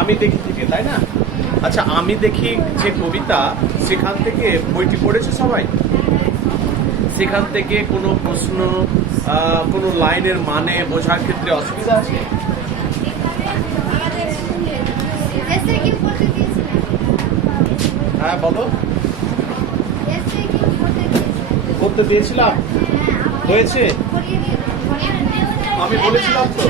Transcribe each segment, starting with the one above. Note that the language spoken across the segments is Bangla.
আমি দেখি থেকে, তাই না? আচ্ছা, আমি দেখি যে কবিতা, সেখান থেকে বইটি পড়েছে সবাই? সেখান থেকে কোনো প্রশ্ন, কোনো লাইনের মানে বোঝার ক্ষেত্রে অসুবিধা আছে? হ্যাঁ বলো। করতে দিয়েছিলাম, হয়েছে? আমি বলেছিলাম তো।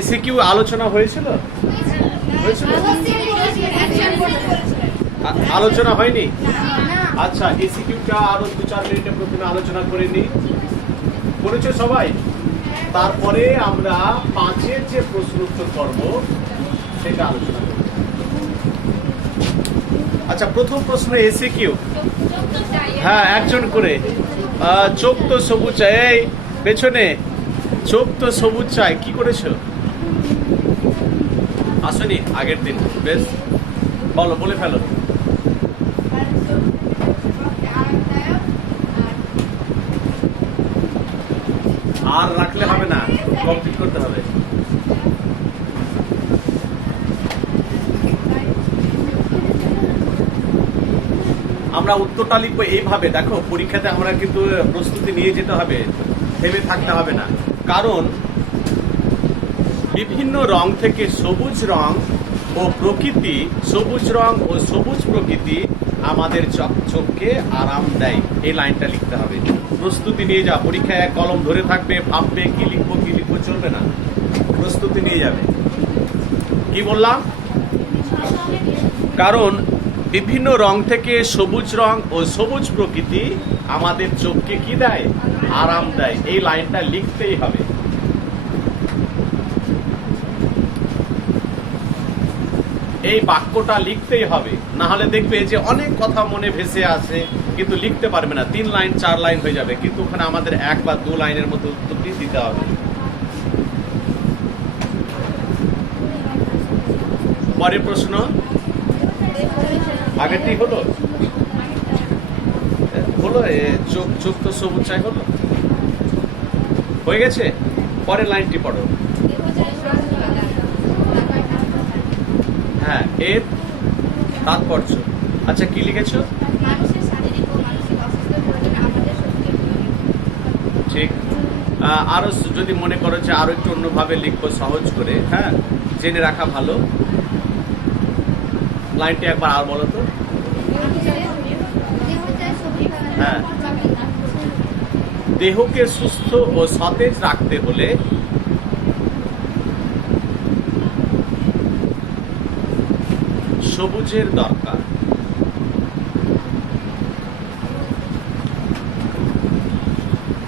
এসিকিউ আলোচনা হয়েছিল? হয়েছিল? আলোচনা হয়নি? আচ্ছা, এসিকিউটা আরো 2-4 মিনিটে প্রথমে আলোচনা করে নিই। করেছো সবাই? তারপরে আমরা 5-এর যে প্রশ্ন উত্তর পর্ব সেটা আলোচনা করব। আচ্ছা, প্রথম প্রশ্ন এসিকিউ। হ্যাঁ, একজন করে। চোখ তো সবুজ চাই, এই পেছনে, চোখ তো সবুজ চাই, কি করেছো? আসনি আগের দিন? বেশ, বলো, বলে ফেলো। আর রাখলে হবে না, কমপ্লিট করতে হবে। আমরা উত্তরটা লিখবো এইভাবে। দেখো, পরীক্ষাতে আমরা কিন্তু প্রস্তুতি নিয়ে যেতে হবে, থেমে থাকতে হবে না। কারণ বিভিন্ন রং থেকে সবুজ রং ও প্রকৃতি, সবুজ রং ও সবুজ প্রকৃতি আমাদের চোখকে আরাম দেয়। এই লাইনটা লিখতে হবে। প্রস্তুতি নিয়ে যা, পরীক্ষায় এক কলম ধরে থাকবে, ভাববে কি লিখবো চলবে না, প্রস্তুতি নিয়ে যাবে। কি বললাম? কারণ বিভিন্ন রং থেকে সবুজ রং ও সবুজ প্রকৃতি আমাদের চোখকে কি দেয়? আরাম দেয়। এই লাইনটা লিখতেই হবে। এই বাক্যটা লিখতেই হবে, না হলে দেখবে যে অনেক কথা মনে ভেসে আসে কিন্তু লিখতে পারবে না। 3 লাইন 4 লাইন হয়ে যাবে, কিন্তু ওখানে আমাদের 1 বা 2 লাইনের মতো উত্তরটি দিতে হবে। পরের প্রশ্ন, আগেরটি হলো হলো চোখ তো সবুজ চাই, হলো, হয়ে গেছে। পরের লাইনটি পড়ো। হ্যাঁ, এর তাৎপর্য। আচ্ছা, কি লিখেছো? ঠিক। আরো যদি মনে করো যে আরো একটু অন্যভাবে লিখবো, সহজ করে, হ্যাঁ, জেনে রাখা ভালো। লাইনটি একবার আর বলো তো। হ্যাঁ, দেহকে সুস্থ ও সতেজ রাখতে হলে সবুজের দরকার।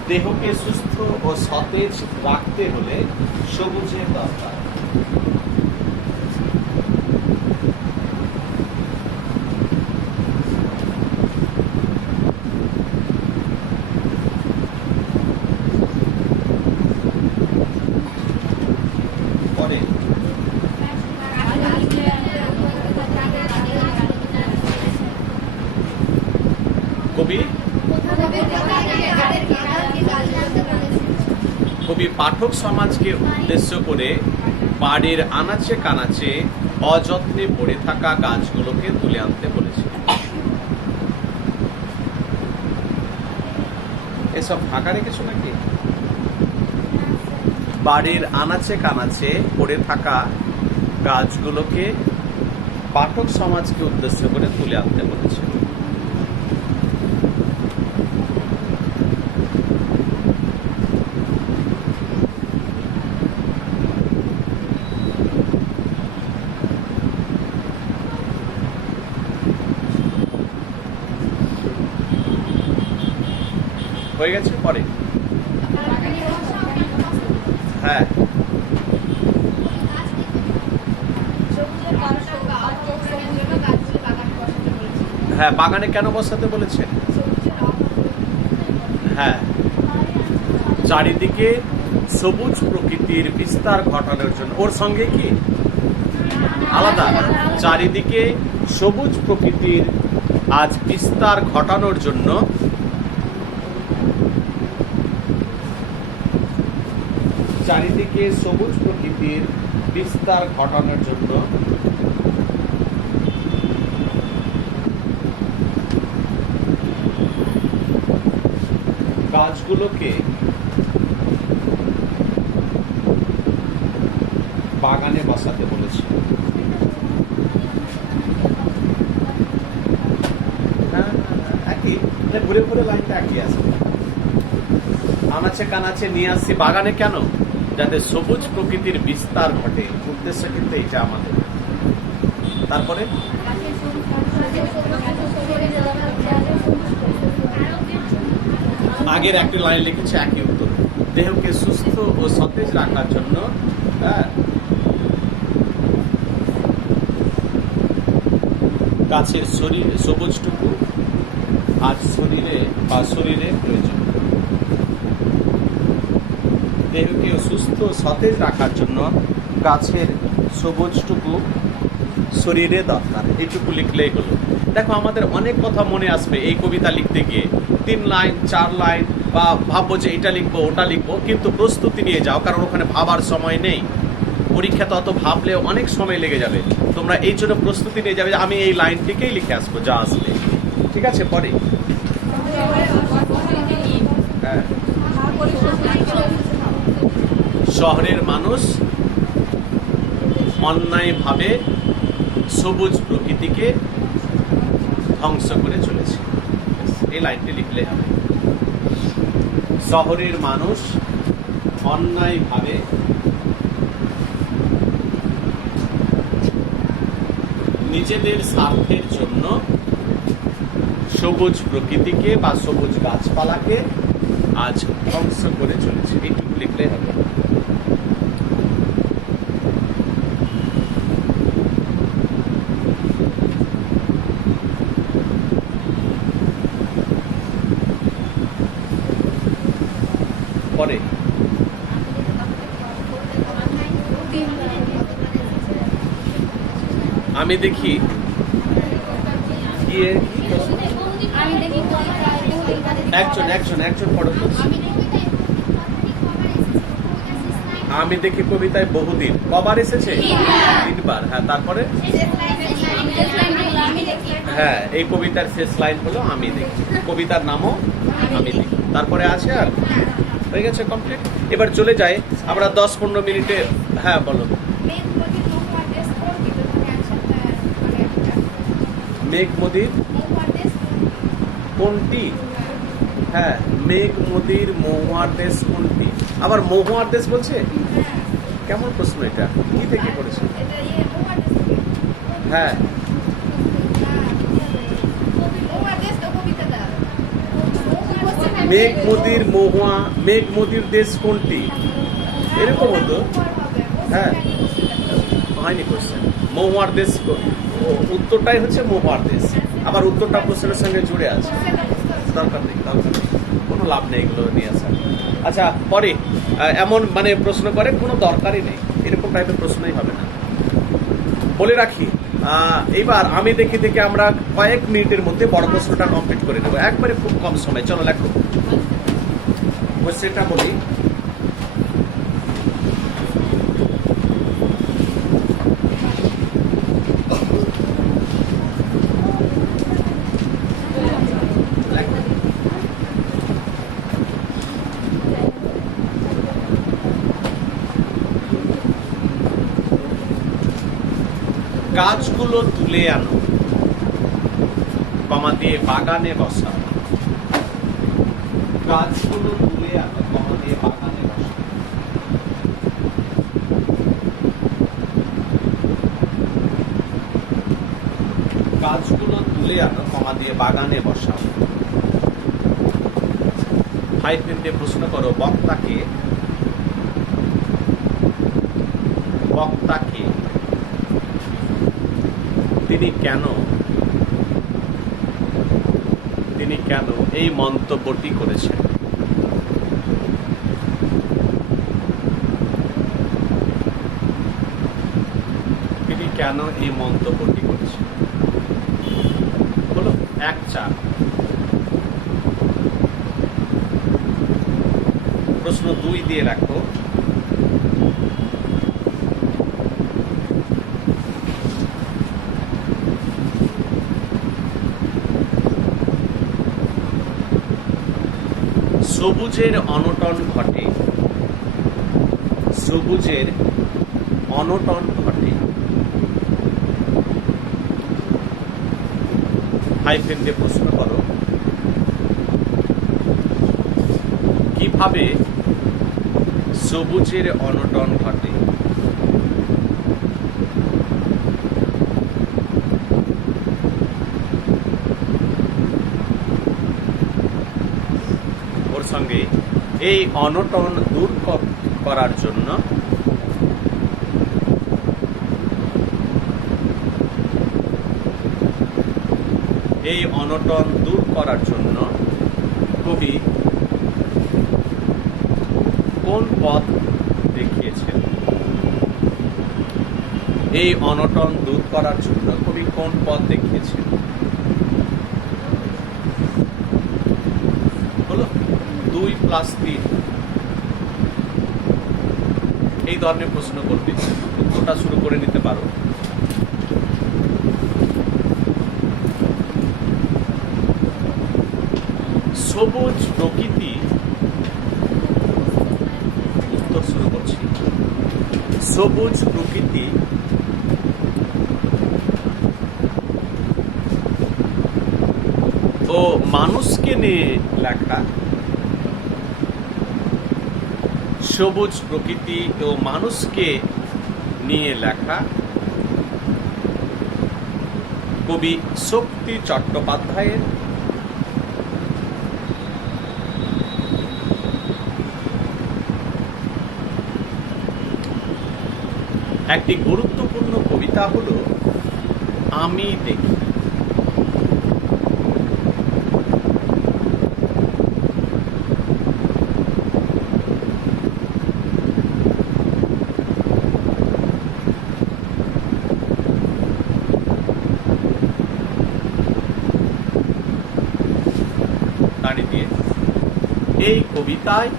দেহকে সুস্থ ও সতেজ রাখতে হলে সবুজের দরকার। পরে কবি পাঠক সমাজকে উদ্দেশ্য করে বাড়ির আনাচে কানাচে অযত্নে পড়ে থাকা গাছগুলোকে তুলে আনতে বলেছে। এসব ফাঁকা রেখেছো নাকি? বাড়ির আনাচে কানাচে পড়ে থাকা গাছগুলোকে পাঠক সমাজকে উদ্দেশ্য করে তুলে আনতে বলেছে। হয়ে গেছে। পরে হ্যাঁ, হ্যাঁ, বাগানে কেন বসাতে বলেছেন? হ্যাঁ, চারিদিকে সবুজ প্রকৃতির বিস্তার ঘটানোর জন্য, ওর সঙ্গে কি আলাদা, চারিদিকে সবুজ প্রকৃতির আজ বিস্তার ঘটানোর জন্য চারিদিকে সবুজ প্রকৃতির বিস্তার ঘটানোর জন্য গাছগুলোকে বাগানে বসাতে বলেছে। একই ঘুরে ঘুরে লাইনটা একই আছে। আনাচে কানাচে নিয়ে আসছি বাগানে, কেন? যাতে সবুজ প্রকৃতির বিস্তার ঘটে, উদ্দেশ্য কিন্তু এটা আমাদের। তারপরে আগের একটি লাইন লিখেছে একই উত্তর, দেহকে সুস্থ ও সতেজ রাখার জন্য গাছের শরীর সবুজটুকু আজ শরীরে প্রয়োজন। দেহকে সুস্থ সতেজ রাখার জন্য গাছের সবুজটুকু শরীরে দরকার। এইটুকু লিখলেই হলো। দেখো, আমাদের অনেক কথা মনে আসবে এই কবিতা লিখতে গিয়ে, 3 লাইন 4 লাইন, বা ভাববো যে এটা লিখবো ওটা লিখবো, কিন্তু প্রস্তুতি নিয়ে যাও, কারণ ওখানে ভাবার সময় নেই। পরীক্ষাতে অত ভাবলে অনেক সময় লেগে যাবে। তোমরা এই জন্য প্রস্তুতি নিয়ে যাবে, আমি এই লাইনটিকেই লিখে আসবো যা আসবে। ঠিক আছে? পরে শহরের মানুষ অন্যায়ভাবে সবুজ প্রকৃতিকে ধ্বংস করে চলেছে। এই লাইনটি লিখলে হবে। শহরের মানুষ অন্যায়ভাবে নিজেদের স্বার্থের জন্য সবুজ প্রকৃতিকে বা সবুজ গাছপালাকে আজ ধ্বংস করে চলেছে। এইটুকু লিখলে হবে। পরে আমি দেখি একজন পড়ো। আমি দেখি কবিতায় বহুদিন কবার এসেছে? 3 বার। হ্যাঁ, তারপরে হ্যাঁ, এই কবিতার শেষ লাইন হলো আমি দেখি। কবিতার নামও আমি দেখি। তারপরে আছে আর হয়ে গেছে, কমপ্লিট। এবার চলে যাই আমরা 10-15 মিনিটে। হ্যাঁ, বলো। মেঘ মোদির কোনটি? হ্যাঁ, মেঘ মোদির মহুয়ার দেশ কোনটি? আবার মহুয়ার দেশ বলছে, কেমন প্রশ্ন এটা? কি থেকে পড়েছে? হ্যাঁ, মেঘ মোদির মহুয়া, মেঘ মোদির দেশ কোনটি, এরকম হতো। হ্যাঁ, হয়নি কোশ্চেন। মহুয়ার দেশ, উত্তরটাই হচ্ছে মহুয়ার দেশ। আবার উত্তরটা প্রশ্নের সঙ্গে জুড়ে আছে। দরকার নেই, কোনো লাভ নেই এগুলো নিয়ে আসা। আচ্ছা, পরে এমন মানে প্রশ্ন করে কোনো দরকারই নেই, এরকম টাইপের প্রশ্নই হবে না, বলে রাখি। এইবার আমি দেখি থেকে আমরা কয়েক মিনিটের মধ্যে বড় প্রশ্নটা কমপ্লিট করে নেবো, একবারে খুব কম সময়। চলো লেখো, কোশ্চেনটা বলি। গাছগুলো তুলে আনো, কমা দিয়ে বাগানে বসাও। গাছগুলো তুলে আনো, কমা দিয়ে বাগানে বসাও। গাছগুলো তুলে আনো, কমা দিয়ে বাগানে বসাও। হাইফেন দিয়ে প্রশ্ন করো, বক্তাকে তিনি কেন এই মন্তব্যটি করেছেন? কেন এই মন্তব্যটি করেছে? হলো 1-4। প্রশ্ন 2 দিয়ে রাখো। সবুজের অনটন ঘটে, সবুজের অনটন ঘটে। হাইফেন দিয়ে প্রশ্ন করো, কিভাবে সবুজের অনটন ঘটে? ওর সঙ্গে এই অনটন দূর করার জন্য এই অনটন দূর করার জন্য কবি কোন পথ দেখিয়েছেন? এই অনটন দূর করার জন্য কবি কোন পথ দেখিয়েছেন? হলো 2+3। এই ধরনের প্রশ্ন করবে, উত্তরটা শুরু করে নিতে পারো। সবুজ প্রকৃতি, উত্তর শুরু করছি। সবুজ প্রকৃতি ও মানুষকে নিয়ে লেখা, সবুজ প্রকৃতি ও মানুষকে নিয়ে লেখা কবি শক্তি চট্টোপাধ্যায়ের একটি গুরুত্বপূর্ণ কবিতা হলো আমি দেখি। এই কবিতায়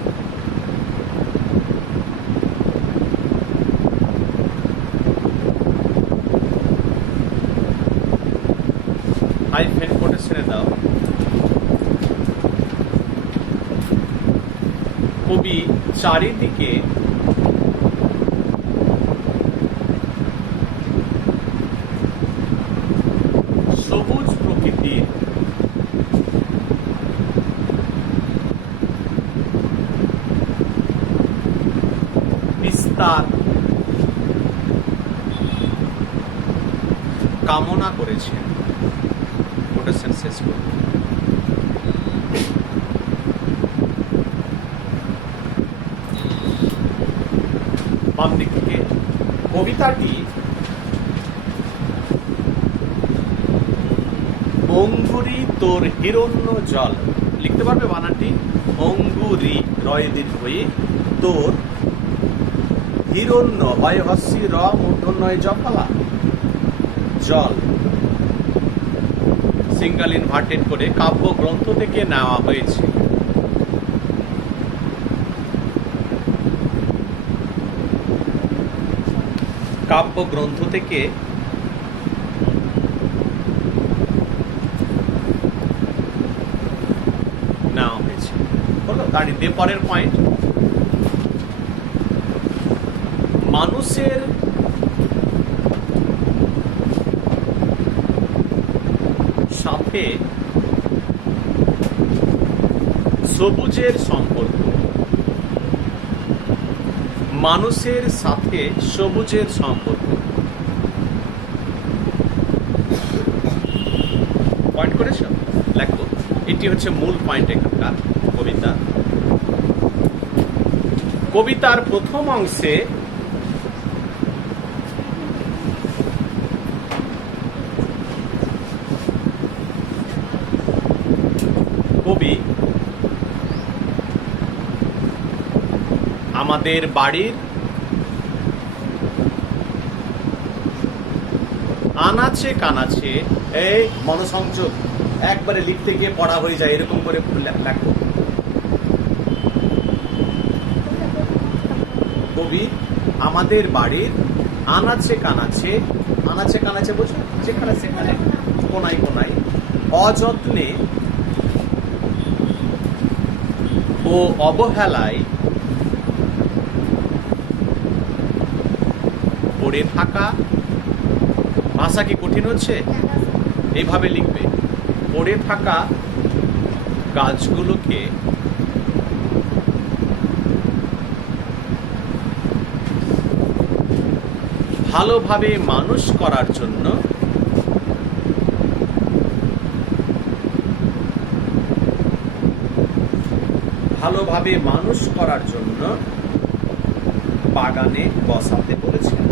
হাইফেন কোটে ছেড়ে দাও। কবি চারিদিকে সবুজ প্রকৃতির বিস্তার কামনা করেছেন। কোটেশন শেষ করব। বাম দিক থেকে কবিতাটি অঙ্গুরি তোর হিরণ্য জল, লিখতে পারবে বানানটি? অঙ্গুরি রয় দীর্ঘই, তোর হিরণ্য হয় হস্যি র মূর্ধন্যয় জফলা, জল সিঙ্গল ইনভার্টেড করে কাব্যগ্রন্থ থেকে নেওয়া হয়েছে। কাব্যগ্রন্থ থেকে নেওয়া হয়েছে। হলো দাঁড়িয়ে পরের পয়েন্ট, মানুষের সাথে সবুজের সম্পর্ক, মানুষের সাথে সবুজের সম্পর্ক। পয়েন্ট করেছ? লেখো, এটি হচ্ছে মূল পয়েন্ট এখানকার কবিতা। কবিতার প্রথম অংশে কবি আমাদের বাড়ির আনাচে কানাচে, এই মনোসংযোগ, একবারে লিখতে গিয়ে পড়া হয়ে যায়, এরকম করে লেখো। কবি আমাদের বাড়ির আনাচে কানাচে, আনাচে কানাচে বোঝো, যেখানে সেখানে কোনায় কোনায় অযত্নে ও অবহেলায় পড়ে থাকা, ভাষা কি কঠিন হচ্ছে? এইভাবে লিখবে, পড়ে থাকা গাছগুলোকে ভালোভাবে মানুষ করার জন্য বাগানে বসাতে বলেছেন।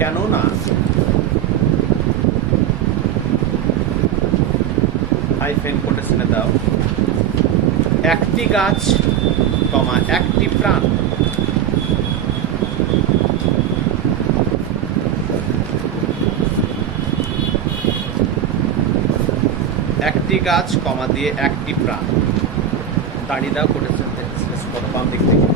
কেননা হাইফেন কোটেশনে দাও, একটি গাছ কমা একটি প্রাণ, একটি গাছ কমা দিয়ে একটি প্রাণ, দাঁড়িয়ে দাও কোটেশন শেষ করো বাম দিক থেকে।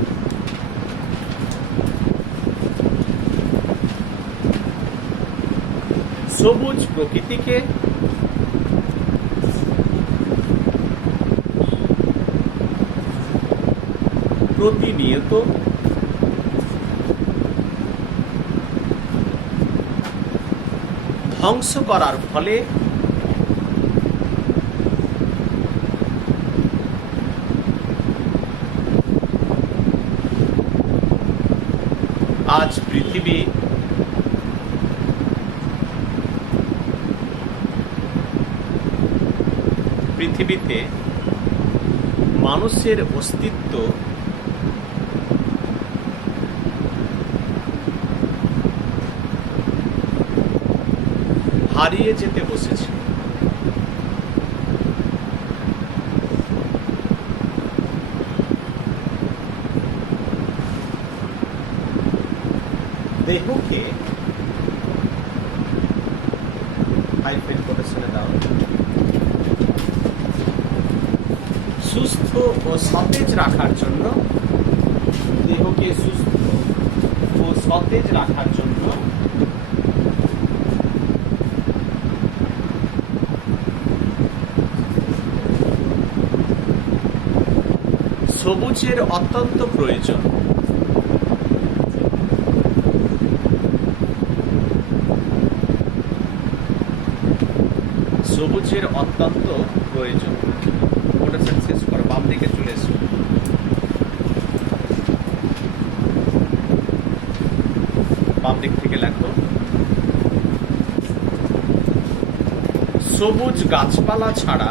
সবুজ প্রকৃতিকে প্রতিনিয়ত ধ্বংস করার ফলে আজ পৃথিবীতে মানুষের অস্তিত্ব হারিয়ে যেতে বসেছে। দেহকে হাইফেন কোটেশনে দাও, সুস্থ ও সতেজ রাখার জন্য, দেহকে সুস্থ ও সতেজ রাখার জন্য সবুজের অত্যন্ত প্রয়োজন। সবুজের অত্যন্ত প্রয়োজন। ওটা শেষ করো, বাম দিকে চলে এসো। বাম দিক থেকে লেখো, সবুজ গাছপালা ছাড়া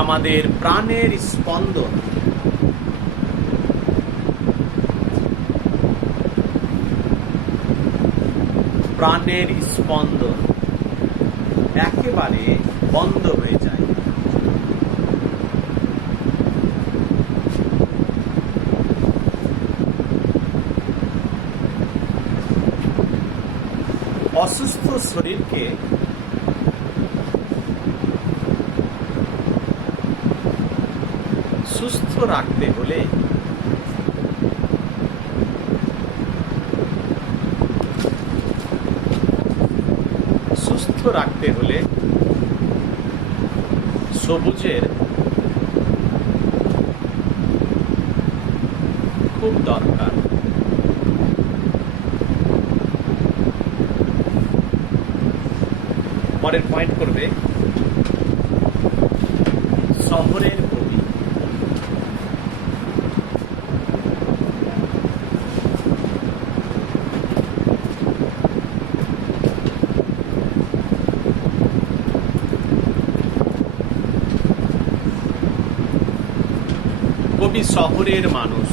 আমাদের প্রাণের স্পন্দন একেবারে বন্ধ হয়ে যায়। অসুস্থ শরীরকে সুস্থ রাখতে হলে সবুজের খুব দরকার। পরের পয়েন্ট করবে, শহরের কবি। কবি শহরের মানুষ।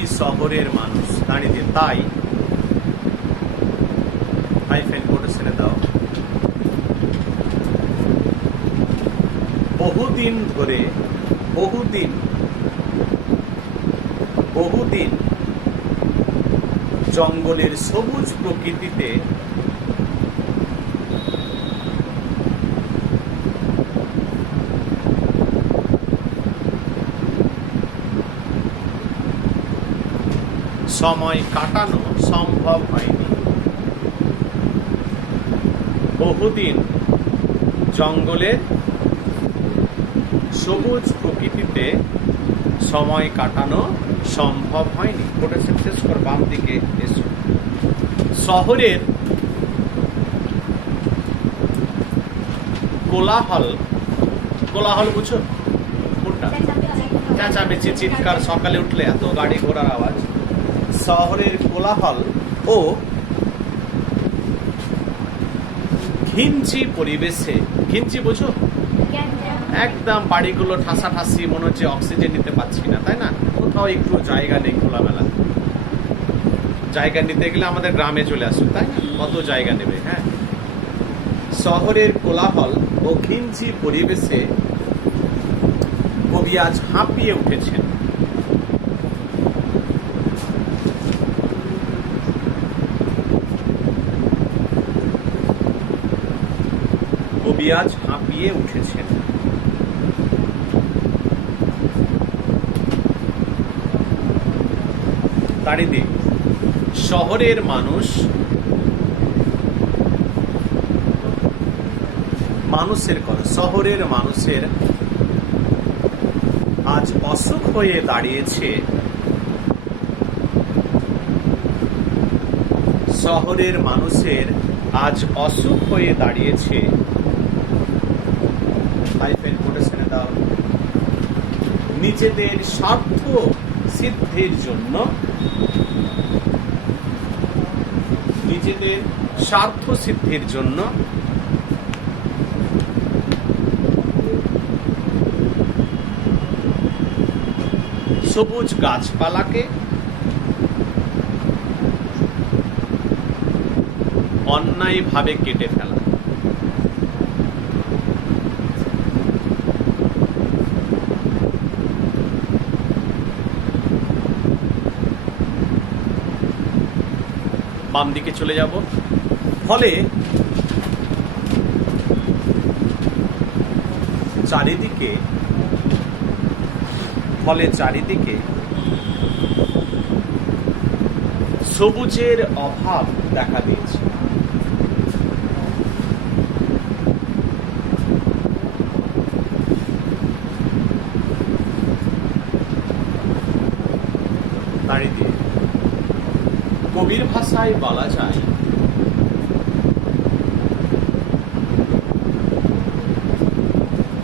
আমি শহরের মানুষ, দাঁড়িয়ে দিয়ে তাই হাইফেন কোটেশনে দাও। বহুদিন ধরে, বহুদিন জঙ্গলের সবুজ প্রকৃতিতে সময় কাটানো সম্ভব হয়নি। বহুদিন জঙ্গলের সবুজ প্রকৃতিতে সময় কাটানো সম্ভব হয়নি। কোটেশন শেষ কর, বাম দিকে এসো। শহরের কোলাহল, কোলাহল বুঝো কোনটা? চেঁচামেচি, চিৎকার, সকালে উঠলে এত গাড়ি ঘোড়ার আওয়াজ। শহরের কোলাহল ও ঘিঞ্জি পরিবেশে, ঘিঞ্জি বুঝো? একদম বাড়িগুলো ঠাসাঠাসি, মনে হচ্ছে অক্সিজেন নিতে পারছি না, তাই না? কোথাও একটু জায়গা নেই খোলামেলা। জায়গা নিতে গেলে আমাদের গ্রামে চলে আসুন, তাই না? কত জায়গা নেবে? হ্যাঁ, শহরের কোলাহল ও ঘিঞ্জি পরিবেশে কবি আজ হাঁপিয়ে উঠেছেন। কবি আজ হাঁপিয়ে উঠেছেন। তারিদি শহরের মানুষ, মানুষের কথা, শহরের মানুষের আজ অসুখ হয়ে দাঁড়িয়েছে। শহরের মানুষের আজ অসুখ হয়ে দাঁড়িয়েছে। নিজেদের স্বার্থ সিদ্ধির জন্য, নিজেদের স্বার্থ সিদ্ধির জন্য সবুজ গাছপালাকে অন্যায়ভাবে কেটে ফেলা। বাম দিকে চলে যাব। ফলে চারিদিকে সবুজের অভাব দেখা দিয়েছে। চারিদিকে কবির ভাষায় বলা যায়,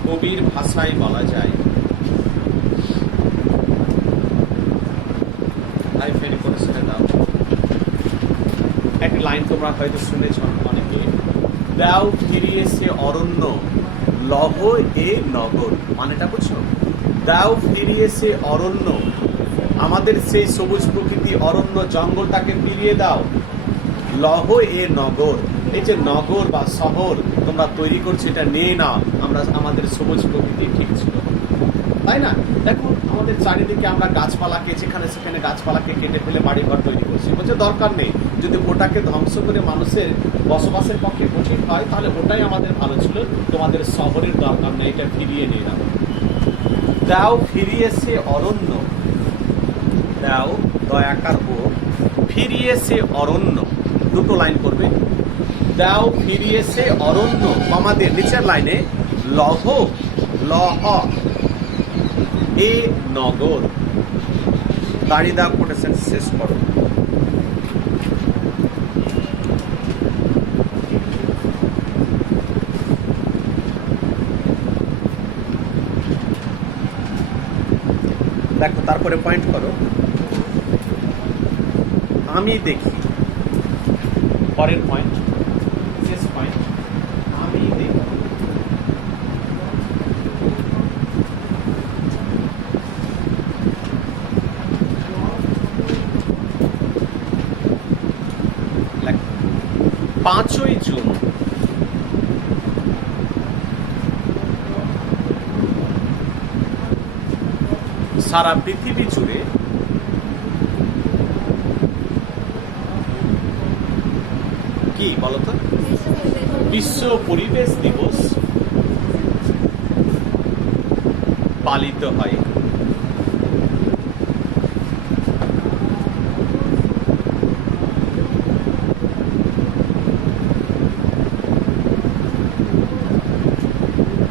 কবির ভাষায় বলা যায়, একটা লাইন তোমরা হয়তো শুনেছ অনেকে, দাও ফিরিয়ে সে অরণ্য লহ এ নগর। মানেটা বুঝছো? দাও ফিরিয়ে সে অরণ্য, আমাদের সেই সবুজ প্রকৃতি, অরণ্য, জঙ্গলটাকে ফিরিয়ে দাও। লহ এ নগর, এই যে নগর বা শহর তোমরা তৈরি করছো, এটা নিয়ে নাও। আমরা আমাদের সবুজ প্রকৃতি ঠিক ছিল, তাই না? দেখো আমাদের চারিদিকে আমরা গাছপালাকে, যেখানে সেখানে গাছপালাকে কেটে ফেলে বাড়িঘর তৈরি করছি। বলছে দরকার নেই, যদি ওটাকে ধ্বংস করে মানুষের বসবাসের পক্ষে কঠিন হয়, তাহলে ওটাই আমাদের ভালো ছিল। তোমাদের শহরের দরকার নেই, এটা ফিরিয়ে নিয়ে নাও। দাও ফিরিয়ে সে অরণ্য, দাও দয়াকার ও ফিরিয়ে সে অরণ্য, দুটো লাইন করবে। দাও ফিরিয়ে সে অরণ্য, আমাদের নিচের লাইনে লহ লহ এ নগর। দাঁড়িয়ে দাও, কোটেশন শেষ করো। দেখো তারপরে পয়েন্ট করো, আমি দেখি। পরের পয়েন্ট, শেষ পয়েন্ট, আমি দেখি। 5ই জুন সারা পৃথিবী জুড়ে কি বলতো বিশ্ব পরিবেশ দিবস পালিত হয়।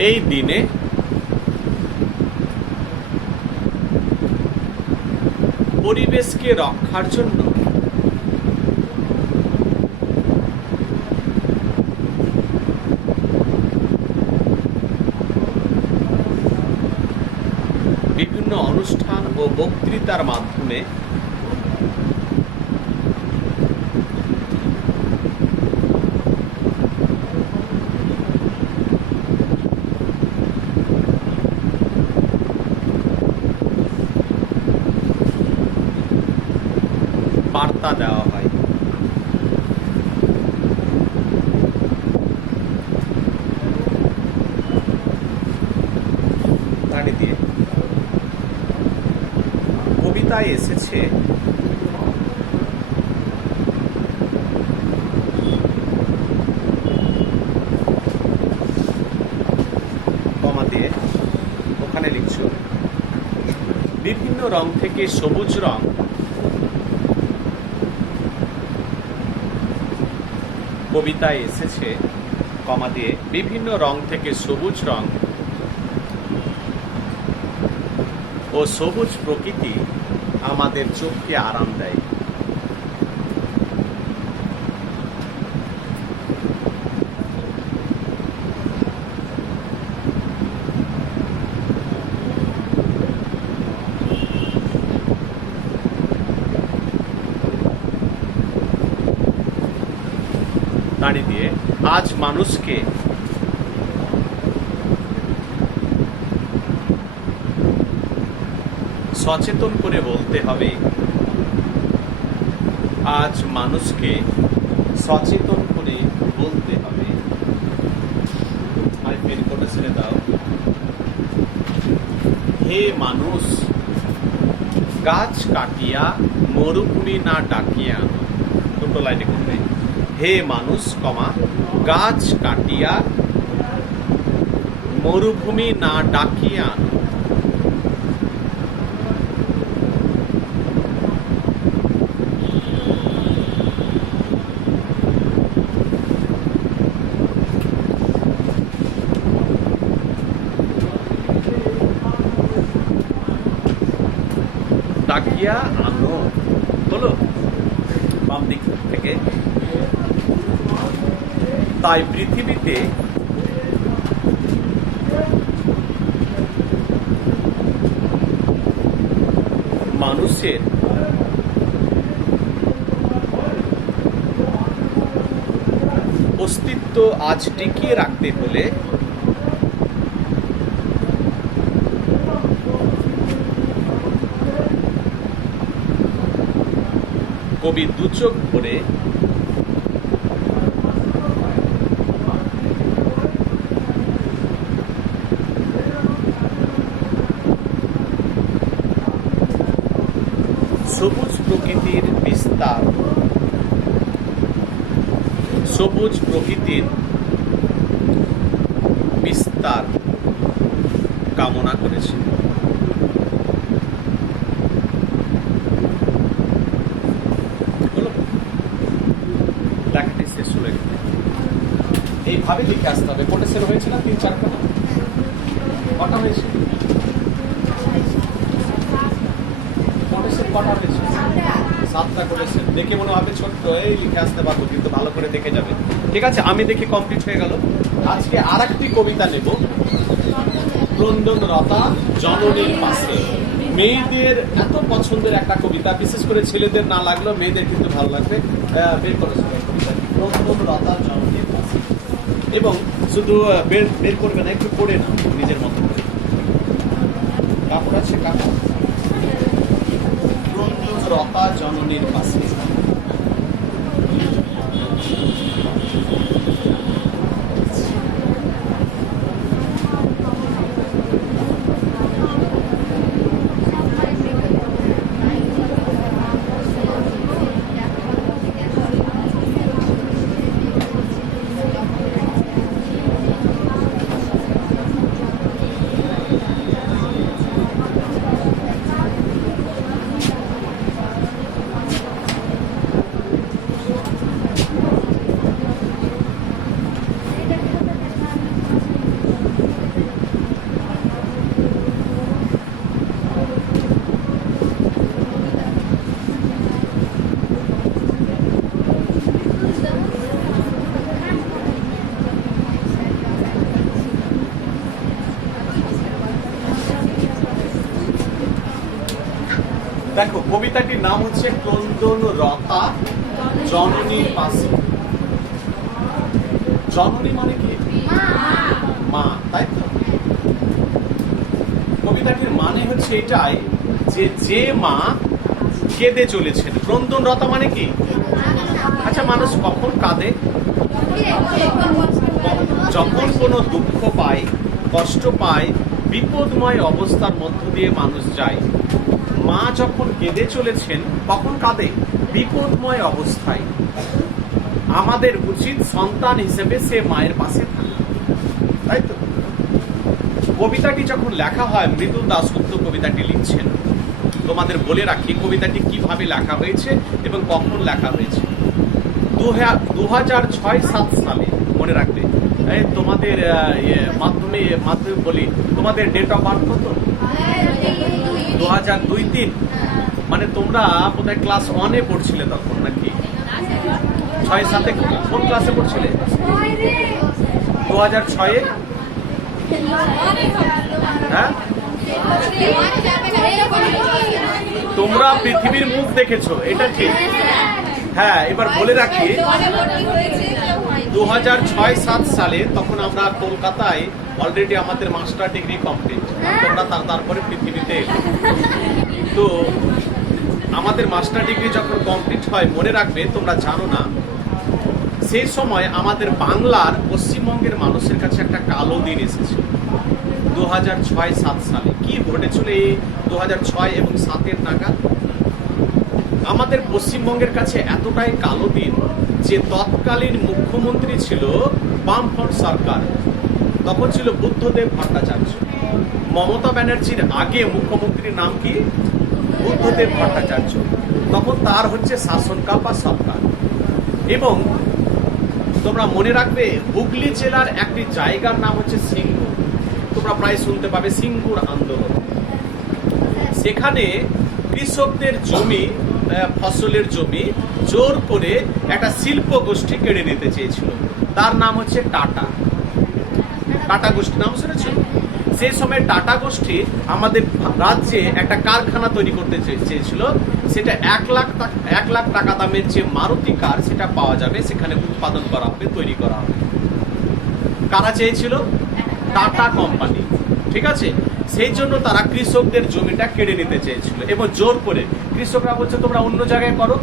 এই দিনে পরিবেশকে রক্ষার জন্য বিভিন্ন অনুষ্ঠান ও বক্তৃতার মাধ্যমে বার্তা দেওয়া হয়। তাড়ি দিয়ে কবিতায় এসেছে কমা দিয়ে ওখানে লিখছো বিভিন্ন রং থেকে সবুজ রং কবিতায় এসেছে কমা দিয়ে বিভিন্ন রং থেকে সবুজ রং ও সবুজ প্রকৃতি আমাদের চোখকে আরাম দেয়। তাড়ি দিয়ে আজ মানুষকে সচেতন করে বলতে হবে, আজ মানুষকে সচেতন করে বলতে হবে। আর বের করে ছেড়ে দাও। হে মানুষ, গাছ কাটিয়া মরুভূমি না ডাকিয়া, দুটো লাইনে করবে। হে মানুষ কমা গাছ কাটিয়া মরুভূমি না ডাকিয়া ডাকিয়া আনো। বলো বাম দিক থেকে। তাই পৃথিবীতে মানুষের অস্তিত্ব আজ টিকিয়ে রাখতে হলে কবি দুচোখ ভরে সবুজ প্রকৃতির বিস্তার, সবুজ প্রকৃতির বিস্তার কামনা করেছে। লেখাটি শেষ হয়ে গেল। এইভাবে লিখে আসতে হবে। কোটেশন হয়েছে না 3-4 খানা? কটা হয়েছে? কোটেশন কটা হয়েছে? 7টা কোটেশন। দেখে মনে হবে ছোট্ট, এই লিখে আসতে পারবো, কিন্তু ভালো করে দেখে যাবে। ঠিক আছে, আমি দেখি কমপ্লিট হয়ে গেল। আজকে আর একটি কবিতা নেব, ক্রন্দনরতা জননীর পাশে। মেয়েদের এত পছন্দের একটা কবিতা, বিশেষ করে ছেলেদের না লাগলেও মেয়েদের কিন্তু ভালো লাগবে। বের করে ক্রন্দনরতা জননীর পাশে। এবং শুধু বের করবে না, একটু পড়ে না নিজের মতো করে। কাপড় আছে, কাপড়। ক্রন্দনরতা জননীর পাশে। দেখো, কবিতাটির নাম হচ্ছে ক্রন্দন রতা জননীর পাশে। জননী মানে কি? মা, তাই তো? কবিতাটির মানে হচ্ছে এটাই যে যে মা কেঁদে চলেছেন। ক্রন্দন রতা মানে কি? আচ্ছা, মানুষ কখন কাঁদে? যখন কোনো দুঃখ পায়, কষ্ট পায়, বিপদময় অবস্থার মধ্য দিয়ে মানুষ যায়। মা যখন কেঁদে চলেছেন কখন কাঁদে? বিপদময় অবস্থায়। আমাদের উচিত সন্তান হিসেবে সে মায়ের পাশে থাকা, তাই তো? কবিতাটি যখন লেখা হয়, মৃদুল দাশগুপ্ত কবিতাটি লিখছেন। তোমাদের বলে রাখি কবিতাটি কিভাবে লেখা হয়েছে এবং কখন লেখা হয়েছে। 2006-07 সালে, মনে রাখবে। তোমাদের মাধ্যমিক বলি, তোমাদের ডেট অফ বার্থ কত? 2002-03। মানে তোমরা বোধহয় ক্লাস 1-এ পড়ছিলে তখন, নাকি 6-7-এ? কোন ক্লাসে পড়ছিলে? 2006-এ? হ্যাঁ, তোমরা পৃথিবীর মুখ দেখেছো, এটা ঠিক। হ্যাঁ, এবার বলে রাখি 2006-07 সালে তখন আমরা কলকাতায় অলরেডি আমাদের মাস্টার ডিগ্রি কমপ্লিট। তোমরা তারপরে পৃথিবীতে এলে। তো আমাদের মাস্টার ডিগ্রি যখন কমপ্লিট হয়, মনে রাখবে, তোমরা জানো না, সেই সময় আমাদের বাংলার পশ্চিমবঙ্গের মানুষের কাছে একটা কালো দিন এসেছিল। 2006-07 সালে কি ঘটেছিল এই 2006 এবং 7-এর নাগাদ? আমাদের পশ্চিমবঙ্গের কাছে এতটাই কালো দিন যে তৎকালীন মুখ্যমন্ত্রী ছিল বামফ্রন্ট সরকার, তখন ছিল বুদ্ধদেব ভট্টাচার্য। মমতা ব্যানার্জির আগে মুখ্যমন্ত্রীর নাম কি? বুদ্ধদেব ভট্টাচার্য। তখন তার হচ্ছে শাসনকাল বা সরকার। এবং তোমরা মনে রাখবে, হুগলি জেলার একটি জায়গার নাম হচ্ছে সিঙ্গুর। তোমরা প্রায় শুনতে পাবে সিঙ্গুর আন্দোলন। সেখানে কৃষকদের জমি, ফসলের জমি জোর করে একটা শিল্প গোষ্ঠী কেড়ে নিতে চেয়েছিল। তার নাম হচ্ছে টাটা। টাটা গোষ্ঠী নাম শুনেছ? সেই সময় টাটা গোষ্ঠী আমাদের রাজ্যে একটা কারখানা তৈরি করতে চেয়েছিল। সেটা 1 লাখ টাকা দামের যে মারুতি কার, সেটা পাওয়া যাবে, সেখানে উৎপাদন করা হবে, তৈরি করা হবে। কারা চেয়েছিল? টাটা কোম্পানি, ঠিক আছে? সেই জন্য তারা কৃষকদের জমিটা কেড়ে নিতে চেয়েছিল এবং জোর করে। কৃষকরা বলছে তোমরা অন্য জায়গায় করো,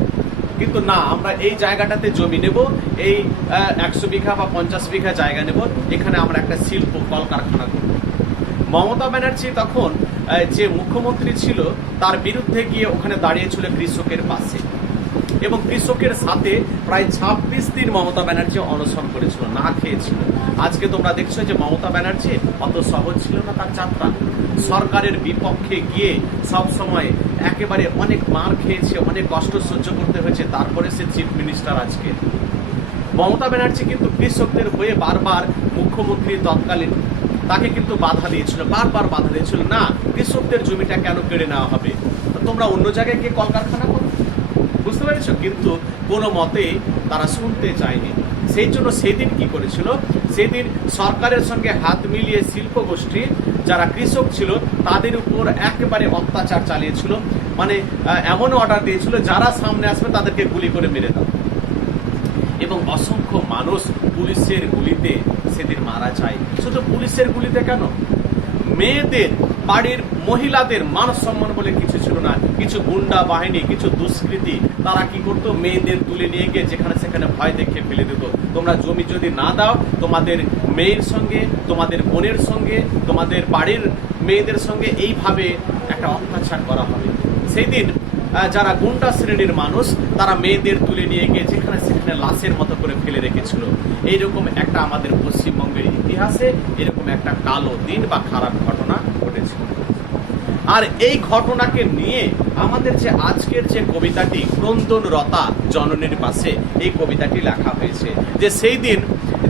কিন্তু না, আমরা এই জায়গাটাতে জমি নেব, এই 100 বিঘা বা 50 বিঘা জায়গা নেব, এখানে আমরা একটা শিল্প কলকারখানা করব। মমতা ব্যানার্জি তখন যে মুখ্যমন্ত্রী ছিল, তার বিরুদ্ধে গিয়ে ওখানে দাঁড়িয়েছিল কৃষকের পাশে এবং কৃষকের সাথে প্রায় 26 দিন মমতা ব্যানার্জি অনশন করেছিল, না খেয়েছিল। আজকে তোমরা দেখছো যে মমতা ব্যানার্জি অত সহজ ছিল না তার যাত্রা। সরকারের বিপক্ষে গিয়ে সব সময় একেবারে অনেক মার খেয়েছে, অনেক কষ্ট সহ্য করতে হয়েছে, তারপরে সে চিফ মিনিস্টার আজকে। মমতা ব্যানার্জি কিন্তু কৃষকদের হয়ে বারবার মুখ্যমন্ত্রী তৎকালীন তাকে কিন্তু বাধা দিয়েছিল, বারবার বাধা দিয়েছিল, না কৃষকদের জমিটা কেন কেড়ে নেওয়া হবে, তোমরা অন্য জায়গায় গিয়ে কলকারখানা করো। বুঝতে পেরেছ? কিন্তু কোনো মতে তারা শুনতে চায়নি। সেই জন্য সেদিন কি করেছিল, সেদিন সরকারের সঙ্গে হাত মিলিয়ে শিল্প গোষ্ঠী যারা কৃষক ছিল তাদের উপর একেবারে অত্যাচার চালিয়েছিল। মানে এমন অর্ডার দিয়েছিল, যারা সামনে আসবে তাদেরকে গুলি করে মেরে দাও। এবং অসংখ্য মানুষ পুলিশের গুলিতে সেদিন মারা যায়। শুধু পুলিশের গুলিতে কেন, মেয়েদের, বাড়ির মহিলাদের মান সম্মান বলে কিছু ছিল না। কিছু গুন্ডা বাহিনী, কিছু দুষ্কৃতী, তারা কি করতো, মেয়েদের তুলে নিয়ে গিয়ে যেখানে সেখানে ভয় দেখিয়ে ফেলে দিত। তোমরা জমি যদি না দাও, তোমাদের মেয়ের সঙ্গে, তোমাদের বোনের সঙ্গে, তোমাদের বাড়ির মেয়েদের সঙ্গে এইভাবে একটা অত্যাচার করা হবে। সেই দিন যারা গুন্ডা শ্রেণীর মানুষ, তারা মেয়েদের তুলে নিয়ে গিয়ে যেখানে সেখানে লাশের মতো করে ফেলে রেখেছিল। এইরকম একটা আমাদের পশ্চিমবঙ্গের ইতিহাসে এরকম একটা কালো দিন বা খারাপ ঘটনা ঘটেছিল। আর এই ঘটনাকে নিয়ে আমাদের যে আজকের যে কবিতাটি ক্রন্দনরতা জননীর পাশে, এই কবিতাটি লেখা হয়েছে। যে সেই দিন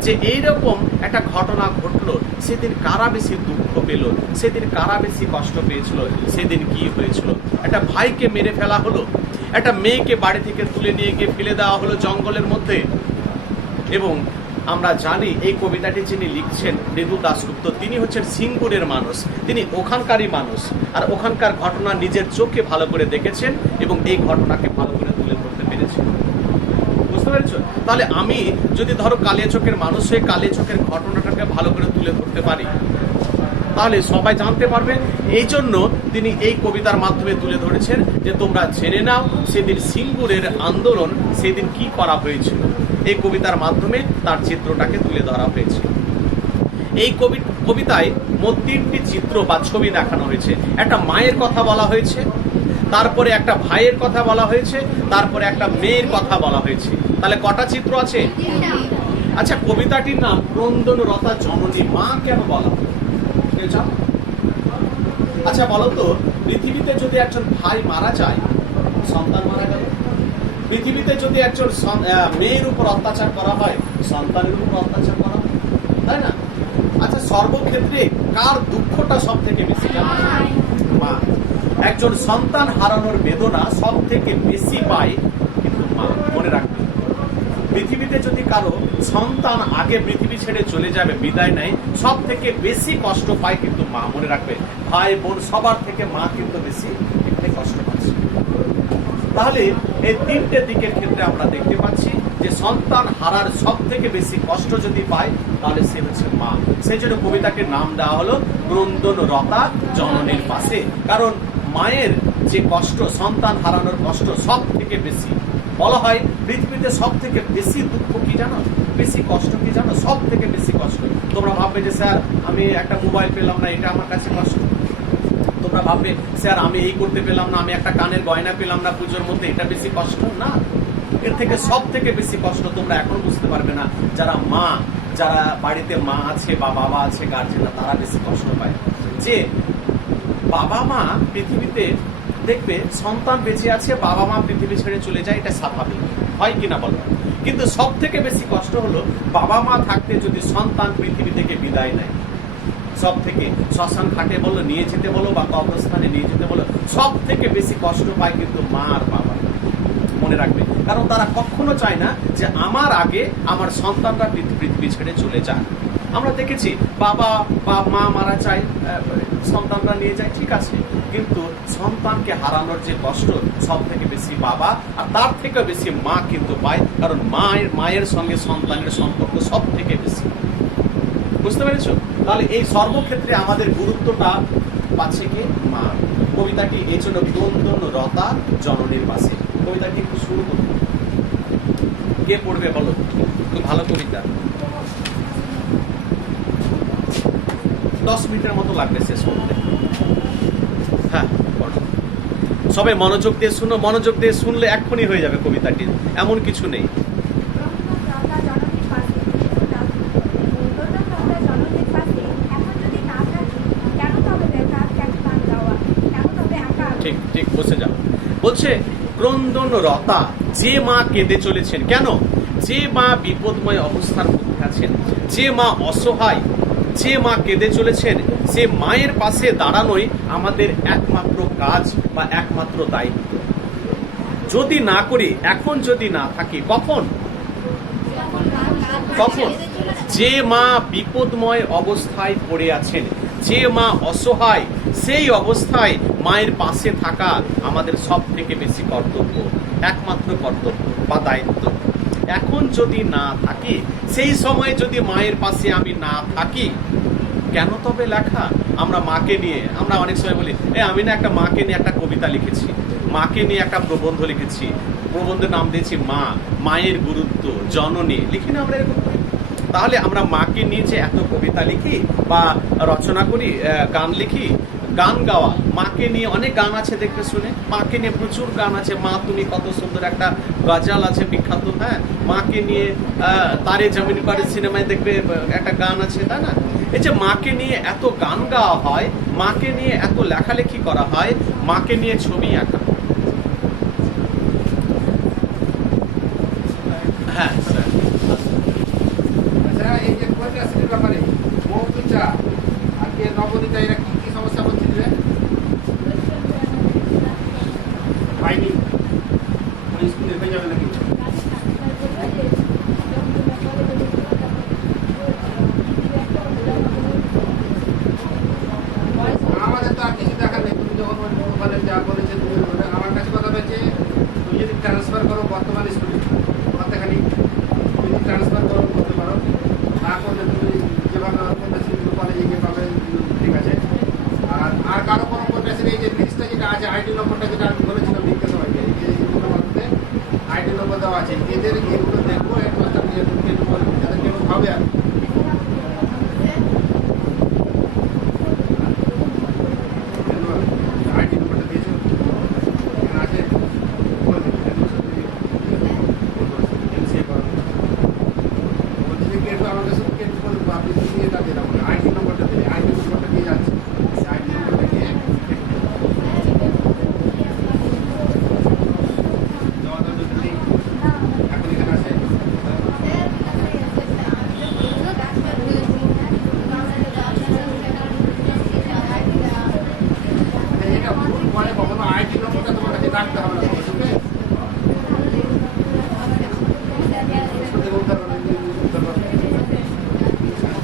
যে এইরকম একটা ঘটনা ঘটলো, সেদিন কারা বেশি দুঃখ পেল, সেদিন কারা বেশি কষ্ট পেয়েছিল, সেদিন কি হয়েছিল। একটা ভাইকে মেরে ফেলা হলো, একটা মেয়েকে বাড়ি থেকে তুলে নিয়ে গিয়ে ফেলে দেওয়া হলো জঙ্গলের মধ্যে। এবং আমরা জানি এই কবিতাটি যিনি লিখছেন মৃদু দাশগুপ্ত, তিনি হচ্ছেন সিঙ্গুরের মানুষ, তিনি ওখানকারই মানুষ, আর ওখানকার ঘটনা নিজের চোখে ভালো করে দেখেছেন এবং এই ঘটনাকে ভালো করে তুলে ধরতে পেরেছেন। বুঝতে পেরেছ? তাহলে আমি যদি ধরো কালিয়াচকের মানুষ হয়ে কালিয়াচকের ঘটনাটাকে ভালো করে তুলে ধরতে পারি, তাহলে সবাই জানতে পারবে। এই জন্য তিনি এই কবিতার মাধ্যমে তুলে ধরেছেন যে তোমরা জেনে নাও সেদিন সিঙ্গুরের আন্দোলন, সেদিন কি করা হয়েছিল। এই কবিতার মাধ্যমে তার চিত্রটাকে তুলে ধরা হয়েছে। এই কবিতায় মোট 3টি চিত্র বা ছবি দেখানো হয়েছে। একটা মায়ের কথা বলা হয়েছে, তারপরে একটা ভাইয়ের কথা বলা হয়েছে, তারপরে একটা মেয়ের কথা বলা হয়েছে। তাহলে কটা চিত্র আছে? আচ্ছা, কবিতাটির নাম ক্রন্দনরতা জননী, মা কেন বলা হয়? আচ্ছা বলো তো, পৃথিবীতে যদি একজন ভাই মারা যায়, সন্তান মারা গেল, পৃথিবীতে যদি একজন মেয়ের উপর অত্যাচার করা হয়, সন্তানের উপর অত্যাচার করা হয়, তাই না? আচ্ছা, সর্বক্ষেত্রে কার দুঃখটা সব থেকে বেশি? মা। একজন সন্তান হারানোর বেদনা সব থেকে বেশি পায় কিন্তু মা। মনে রাখবে, পৃথিবীতে যদি কারো সন্তান আগে পৃথিবী ছেড়ে চলে যাবে, বিদায় নেয়, সব থেকে বেশি কষ্ট পায় কিন্তু মা। মনে রাখবে, ভাই বোন সবার থেকে মা কিন্তু বেশি এখানে কষ্ট পাচ্ছে। তাহলে এই 3টে দিকের ক্ষেত্রে আমরা দেখতে পাচ্ছি যে সন্তান হারার সব থেকে বেশি কষ্ট যদি পায়, তাহলে সে হচ্ছে মা। সেই জন্য কবিতাটির নাম দেওয়া হলো ক্রন্দনরতা জননীর পাশে। কারণ মায়ের যে কষ্ট, সন্তান হারানোর কষ্ট সব থেকে বেশি। বলা হয় পৃথিবীতে সব থেকে বেশি দুঃখ কি জানো, বেশি কষ্ট কি জানো, সব থেকে বেশি কষ্ট। তোমরা ভাববে যে স্যার আমি একটা মোবাইল পেলাম না, এটা আমার কাছে কষ্ট। তোমরা ভাববে স্যার আমি এই করতে পেলাম না, আমি একটা কানের গয়না পেলাম না পুজোর মধ্যে, এটা বেশি কষ্ট না। এর থেকে সব থেকে বেশি কষ্ট তোমরা এখন বুঝতে পারবে না, যারা মা, যারা বাড়িতে মা আছে বা বাবা আছে গার্জেনরা, তারা বেশি কষ্ট পায়। যে বাবা মা পৃথিবীতে দেখবে সন্তান বেঁচে আছে, বাবা মা পৃথিবী ছেড়ে চলে যায়, এটা স্বাভাবিক হয় কিনা বলো। কিন্তু সব থেকে বেশি কষ্ট হলো বাবা মা থাকতে যদি সন্তান পৃথিবী থেকে বিদায় নেয়। সব থেকে শ্মশান ঘাটে বলো নিয়ে যেতে বলো বা কবরস্থানে নিয়ে যেতে বলো, সব থেকে বেশি কষ্ট পায় কিন্তু মা আর বাবা। মনে রাখবে, কারণ তারা কখনো চায় না যে আমার আগে আমার সন্তানরা পৃথিবী ছেড়ে চলে যাক। আমরা দেখেছি বাবা বা মা মারা যায়, সন্তানরা নিয়ে যায়, ঠিক আছে, কিন্তু সন্তানকে হারানোর যে কষ্ট সব থেকে বেশি বাবা, আর তার থেকে বেশি মা কিন্তু পায়। কারণ মায়ের সঙ্গে সন্তানের সম্পর্ক সব থেকে বেশি। বুঝতে পেরেছ? তাহলে এই সর্বক্ষেত্রে আমাদের গুরুত্বটা পাচ্ছে কি? মা। কবিতাটি এই জন্য ক্রন্দনরতা জননীর পাশে। কবিতাটি একটু শুরু করুন, কে পড়বে বলো? খুব ভালো কবিতা, 10 মিনিটের মতো লাগবে শেষ করতে। হ্যাঁ, সবাই মনোযোগ দিয়ে শুনো, মনোযোগ দিয়ে শুনলে এক্ষুনি হয়ে যাবে কবিতাটি, এমন কিছু নেই। ঠিক ঠিক, বসে যাও। বলছে ক্রন্দনরতা, যে মা কেঁদে চলেছেন। কেন? যে মা বিপদময় অবস্থার মধ্যে আছেন, যে মা অসহায়, যে মা কেঁদে চলেছেন, সে মায়ের পাশে দাঁড়ানোই আমাদের একমাত্র কাজ বা একমাত্র দায়িত্ব। যদি না করি, এখন যদি না থাকি, কখন? কখন? যে মা বিপদময় অবস্থায় পড়ে আছেন, যে মা অসহায়, সেই অবস্থায় মায়ের পাশে থাকা আমাদের সব থেকে বেশি কর্তব্য, একমাত্র কর্তব্য বা দায়িত্ব। এখন যদি না থাকি, সেই সময় যদি মায়ের পাশে আমি না থাকি, কেন তবে লেখা আমরা মাকে নিয়ে আমরা অনেক সময় বলি আমি না একটা মাকে নিয়ে একটা কবিতা লিখেছি, মাকে নিয়ে একটা প্রবন্ধ লিখেছি, প্রবন্ধের নাম দিয়েছি মা, মায়ের গুরুত্ব, জননী, লিখি না আমরা এরকম করে? তাহলে আমরা মাকে নিয়ে যে এত কবিতা লিখি বা রচনা করি, গান লিখি, গান গাওয়া, মাকে নিয়ে অনেক গান আছে দেখতে শুনে, মাকে নিয়ে প্রচুর গান আছে। মা তুমি কত সুন্দর একটা গজল আছে বিখ্যাত, হ্যাঁ, মাকে নিয়ে তারে জমিন পারে সিনেমায় দেখবে একটা গান আছে, তাই না? এই যে মাকে নিয়ে এত গান গাওয়া হয়, মাকে নিয়ে এত লেখালেখি করা হয়, মাকে নিয়ে ছবি আঁকা, হ্যাঁ স্যার। আচ্ছা, এই যে কন্যাশ্রীর ব্যাপারে মৌতুচা আর কে নবনীতা এরা কি কি সমস্যা হচ্ছে রে? পাইনি ওই স্কুলে হয়ে যাবে নাকি? আমাদের তো আর কিছু দেখার নেই। তুমি যখন বলে যা বলেছে তুমি আমার কাছে কথা বলছে, তুমি যদি ট্রান্সফার করো বর্তমান স্কুলে কতখানি যদি ট্রান্সফার করো করতে পারো, না করলে তুমি যেভাবে কন্যাশ্রী কলেজে গিয়ে পাবে, ঠিক আছে। আর কারো কোনো কন্যাশ্রী এই যে লিস্টটা যেটা আছে, আইডি নম্বরটা যেটা আমি বলেছিলাম লিখতে সবাইকে, এই যে এইগুলোর মধ্যে আইডি নম্বর দেওয়া আছে, এদের এগুলো দেখবো হেডমাস্টার নিয়ে একটু বলবো যাদের কেউ হবে আর আইডি নম্বরটা দিয়েছো এখানে আছে, বলবে আমাকে শুধু কেটে বলবো আপনি দিয়ে এটা দিয়ে দেবো, আইডি নম্বরটা দিলে আইডি নম্বরটা দিয়ে যাচ্ছে, আইডি নম্বরটা দিয়ে এখন এখানে আছে। এটা ভুল পরে কখনো আইডি নম্বরটা তোমার কাছে রাখতে হবে না, বুঝলে?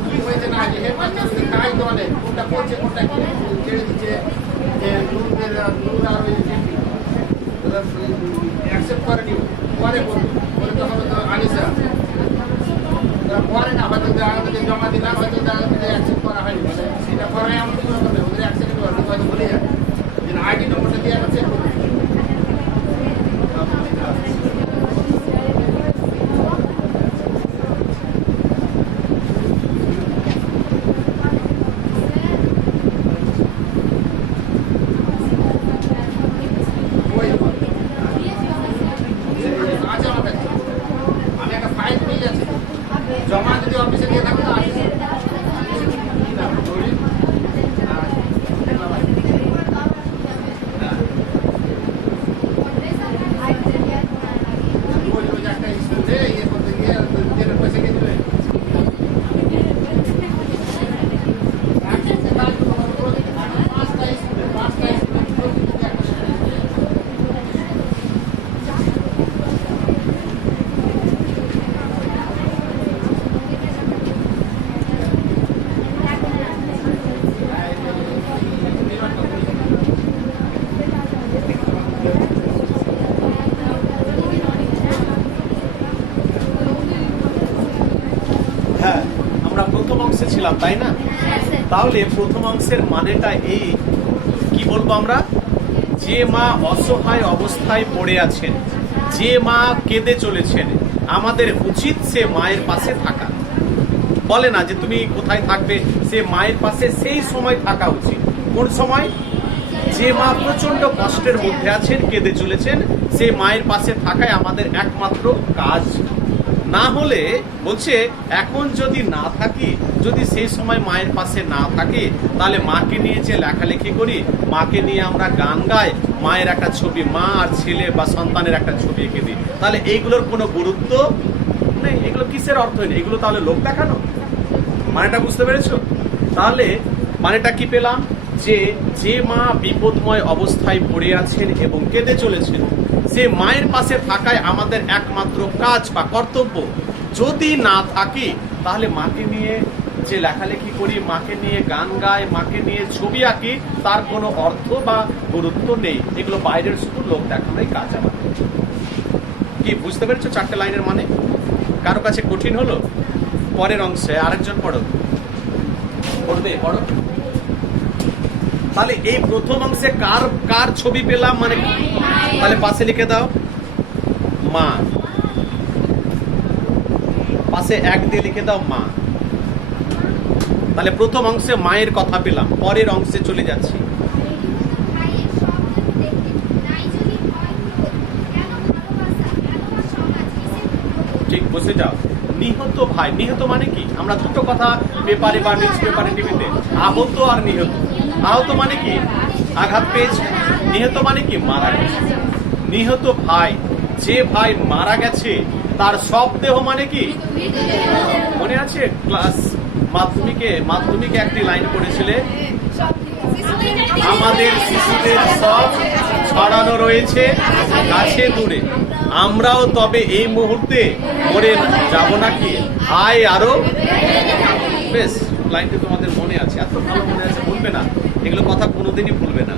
কি হয়েছে না যে হেডমাস্টার কাজ দলে কোনটা করছে কোনটা ছেড়ে দিচ্ছে, যে নূর আর ওই অ্যাকসেপ্ট করেনি, পরে বলুন বলে তখন তো আনিসা পরে না, হয়তো আগে জমা দিলাম, হয়তো অ্যাকসেপ্ট করা হয়নি, মানে সেটা পরে এমন কি করবে, ওদের অ্যাকসেপ্ট করবে হয়তো বলে যাবে যে আইডি নম্বরটা দিয়ে একটা চেক করবে। ওই আছে আমার কাছে, আমি একটা ফাইল পেয়ে যাচ্ছি, জমা যদি অফিসে দিয়ে থাকো তো আসি না বলি একটা স্কুলে ইয়ে করতে গিয়ে তেলের পয়সা কে দেবে? পাঁচটা স্কুলে হ্যাঁ, আমরা প্রথম অংশে ছিলাম, তাই না? তাহলে প্রথম অংশের মানেটা এই, কি বলবো আমরা, যে মা অসহায় অবস্থায় পড়ে আছেন, যে মা কেঁদে চলেছেন, আমাদের উচিত সে মায়ের পাশে থাকা। বলে না যে তুমি কোথায় থাকবে, সে মায়ের পাশে সেই সময় থাকা উচিত। কোন সময়? যে মা প্রচন্ড কষ্টের মধ্যে আছেন, কেঁদে চলেছেন, সে মায়ের পাশে থাকাই আমাদের একমাত্র কাজ। না হলে বলছে এখন যদি না থাকি, যদি সেই সময় মায়ের পাশে না থাকি, তাহলে মাকে নিয়ে যে লেখালেখি করি, মাকে নিয়ে আমরা গান গাই, মায়ের একটা ছবি, মা আর ছেলে বা সন্তানের একটা ছবি এঁকে দিই, তাহলে এইগুলোর কোনো গুরুত্ব নেই। এগুলো কিসের অর্থ নেই, এগুলো তাহলে লোক দেখানো। মানেটা বুঝতে পেরেছো? তাহলে মানেটা কি পেলাম, যে মা বিপদময় অবস্থায় পড়ে আছেন এবং কেঁদে চলেছেন, সে মায়ের পাশে থাকায় আমাদের একমাত্র কাজ বা কর্তব্য। যদি না থাকি, তাহলে মাকে নিয়ে যে লেখালেখি করি, মাকে নিয়ে গান গাই, মাকে নিয়ে ছবি আঁকি, তার কোনো অর্থ বা গুরুত্ব নেই। এগুলো বাইরের শুধু লোক দেখানোই কাজ আমাদের। কি বুঝতে পেরেছো চারটে লাইনের মানে? কারো কাছে কঠিন হলো? পরের অংশে আরেকজন পড়ো, পড়বে, পড়ো। তাহলে এই প্রথম অংশে কার কার ছবি পেলাম, মানে তাহলে পাশে লিখে দাও মা, পাশে 1 দিয়ে লিখে দাও মা। তাহলে প্রথম অংশে মায়ের কথা পেলাম, পরের অংশে চলে যাচ্ছি। ঠিক, বসে যাও। নিহত ভাই, নিহত মানে কি? আমরা দুটো কথা পেপারে বা নিউজ পেপারে, টিভিতে, আহত আর নিহত। আহত মানে কি? আঘাত পেয়েছে। নিহত মানে কি? মারা গেছে। নিহত ভাই, যে ভাই মারা গেছে তার সব দেহ মানে কি? মনে আছে ক্লাস মাধ্যমিকে একটি লাইন পড়েছিলে, আমাদের শিশুদের সব ছড়ানো রয়েছে গাছে দূরে, আমরাও তবে এই মুহূর্তে মরে যাব নাকি, আয় আরো। বেশ, লাইনটি তোমাদের মনে আছে, এত ভালো মনে আছে, ভুলবে না, এগুলো কথা কোনোদিনই ভুলবে না।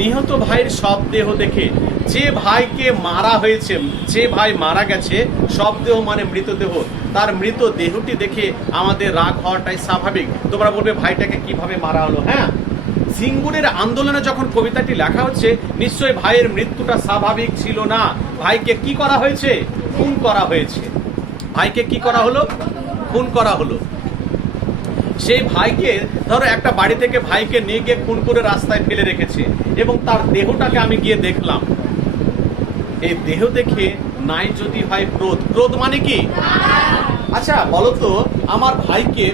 নিহত ভাইয়ের সব দেহ দেখে, যে ভাইকে মারা হয়েছে, যে ভাই মারা গেছে, সব দেহ মানে মৃতদেহ, তার মৃত দেহটি দেখে আমাদের রাগ হওয়াটাই স্বাভাবিক। তোমরা বলবে ভাইটাকে কিভাবে মারা হলো? হ্যাঁ, সিঙ্গুরের আন্দোলনে যখন কবিতাটি লেখা হচ্ছে, নিশ্চয়ই ভাইয়ের মৃত্যুটা স্বাভাবিক ছিল না। ভাইকে কি করা হয়েছে? খুন করা হয়েছে। ভাইকে কি করা হলো? খুন করা হলো। সেই ভাইকে, ধরো একটা বাড়ি থেকে ভাইকে নিয়ে গিয়ে খুন করে রাস্তায় ফেলে রেখেছে, এবং তার দেহটাকে আমি গিয়ে দেখলাম। এই দেহ দেখে নাই যদি হয় ক্রোধ। ক্রোধ মানে কি? আচ্ছা বলো তো, আমার ভাইকে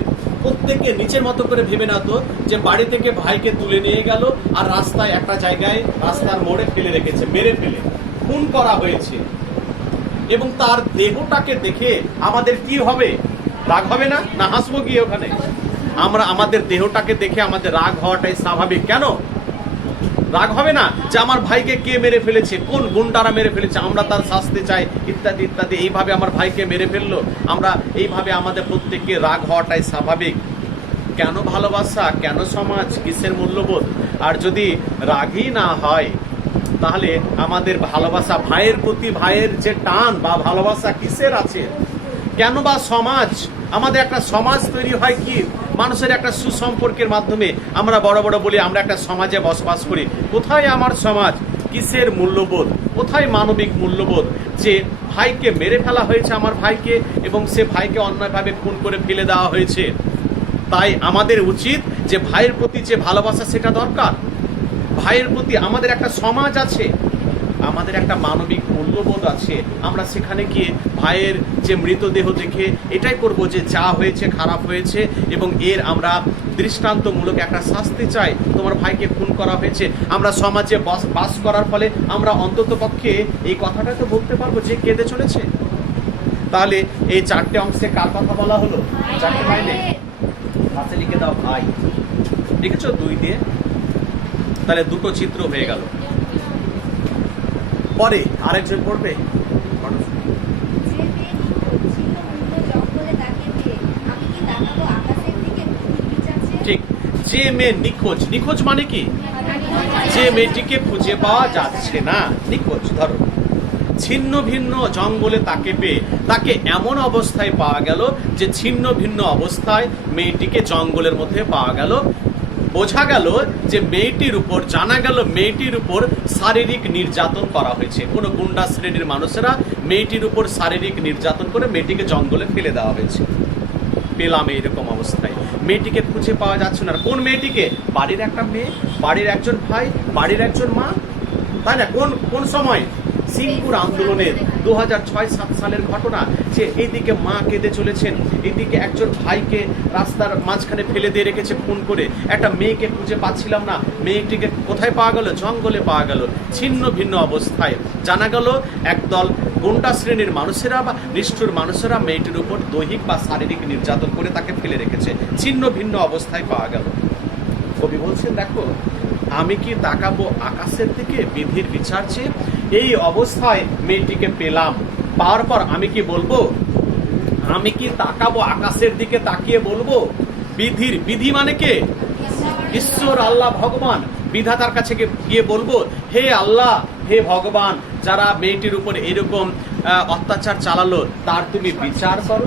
প্রত্যেকে নিচের মতো করে ভেবে না তো, যে বাড়ি থেকে ভাইকে তুলে নিয়ে গেল আর রাস্তায় একটা জায়গায় রাস্তার মোড়ে ফেলে রেখেছে, মেরে ফেলে খুন করা হয়েছে, এবং তার দেহটাকে দেখে আমাদের কি হবে? রাগ হবে না? না হাসবো গিয়ে ওখানে? আমাদের দেহটাকে দেখে আমাদের রাগ হওয়াটাই স্বাভাবিক। কেন রাগ হবে না? যে আমার ভাইকে কে মেরে ফেলেছে, কোন গুন্ডারা মেরে ফেলেছে, আমরা তার শাস্তি চাই, ইত্যাদি ইত্যাদি। এইভাবে আমার ভাইকে মেরে ফেললো, আমরা এইভাবে আমাদের প্রত্যেককে রাগ হওয়াটাই স্বাভাবিক। কেন ভালোবাসা, কেন সমাজ, কিসের মূল্যবোধ? আর যদি রাগই না হয়, তাহলে আমাদের ভালোবাসা, ভাইয়ের প্রতি ভাইয়ের যে টান বা ভালোবাসা কিসের আছে? কেন বা সমাজ? আমাদের একটা সমাজ তৈরি হয় কি? মানুষের একটা সুসম্পর্কের মাধ্যমে। আমরা বড় বড় বলি আমরা একটা সমাজে বসবাস করি। কোথায় আমার সমাজ? কিসের মূল্যবোধ? কোথায় মানবিক মূল্যবোধ? যে ভাইকে মেরে ফেলা হয়েছে আমার ভাইকে, এবং সে ভাইকে অন্যায়ভাবে খুন করে ফেলে দেওয়া হয়েছে। তাই আমাদের উচিত যে ভাইয়ের প্রতি যে ভালোবাসা, সেটা দরকার। ভাইয়ের প্রতি আমাদের একটা সমাজ আছে, আমাদের একটা মানবিক মূল্যবোধ আছে। আমরা সেখানে গিয়ে ভাইয়ের যে মৃতদেহ দেখে এটাই করব যে যা হয়েছে খারাপ হয়েছে, এবং এর আমরা দৃষ্টান্তমূলক একটা শাস্তি চাই। তোমার ভাইকে খুন করা হয়েছে, আমরা সমাজে বাস করার ফলে আমরা অন্তত পক্ষে এই কথাটা তো বলতে পারবো যে কেঁদে চলেছে। তাহলে এই 4টে অংশে কার কথা বলা হলো? 4টে লাইনে হাতে লিখে দাও ভাই। লিখেছো 2 দিয়ে? তাহলে দুটো চিত্র হয়ে গেল। পরে আরেকজন পড়বে। ঠিক, যে মেয়ে নিখোঁজ। নিখোঁজ মানে কি? যে মেয়েটিকে খুঁজে পাওয়া যাচ্ছে না, নিখোঁজ। ধরো ছিন্ন ভিন্ন জঙ্গলে তাকে পেয়ে, তাকে এমন অবস্থায় পাওয়া গেল যে ছিন্ন ভিন্ন অবস্থায় মেয়েটিকে জঙ্গলের মধ্যে পাওয়া গেল। বোঝা গেল যে মেয়েটির উপর, জানা গেল মেয়েটির উপর শারীরিক নির্যাতন করা হয়েছে। কোনো গুন্ডা শ্রেণীর মানুষেরা মেয়েটির উপর শারীরিক নির্যাতন করে মেয়েটিকে জঙ্গলে ফেলে দেওয়া হয়েছে। পেলাম এইরকম অবস্থায়, মেয়েটিকে খুঁজে পাওয়া যাচ্ছে না। কোন মেয়েটিকে? বাড়ির একটা মেয়ে, বাড়ির একজন ভাই, বাড়ির একজন মা, তাই না? কোন সময়? সিঙ্গুর আন্দোলনের 2006-07 সালের ঘটনা। যে এইদিকে মা কেঁদে চলেছেন, এইদিকে একজন ভাইকে রাস্তার মাঝখানে ফেলে দিয়ে রেখেছে খুন করে। একটা মেয়েকে খুঁজে পাচ্ছিলাম না, মেয়েটিকে কোথায় পাওয়া গেল? জঙ্গলে পাওয়া গেল, ছিন্ন ভিন্ন অবস্থায়। জানা গেল একদল গুন্ডা শ্রেণীর মানুষেরা বা নিষ্ঠুর মানুষেরা মেয়েটির উপর দৈহিক বা শারীরিক নির্যাতন করে তাকে ফেলে রেখেছে, ছিন্ন ভিন্ন অবস্থায় পাওয়া গেল। কবি বলছেন, দেখো আমি কি তাকাবো আকাশের দিকে বিধির বিচার চেয়ে? এই অবস্থায় মেয়েটিকে পেলাম, পাওয়ার পর আমি কি বলবো? আমি কি তাকাবো আকাশের দিকে, তাকিয়ে বলবো বিধির? বিধি মানে কে? ঈশ্বর, আল্লাহ, ভগবান। বিধাতার কাছে গিয়ে বলবো, হে আল্লাহ, হে ভগবান, যারা মেয়েটির উপর এরকম অত্যাচার চালালো তার তুমি বিচার করো।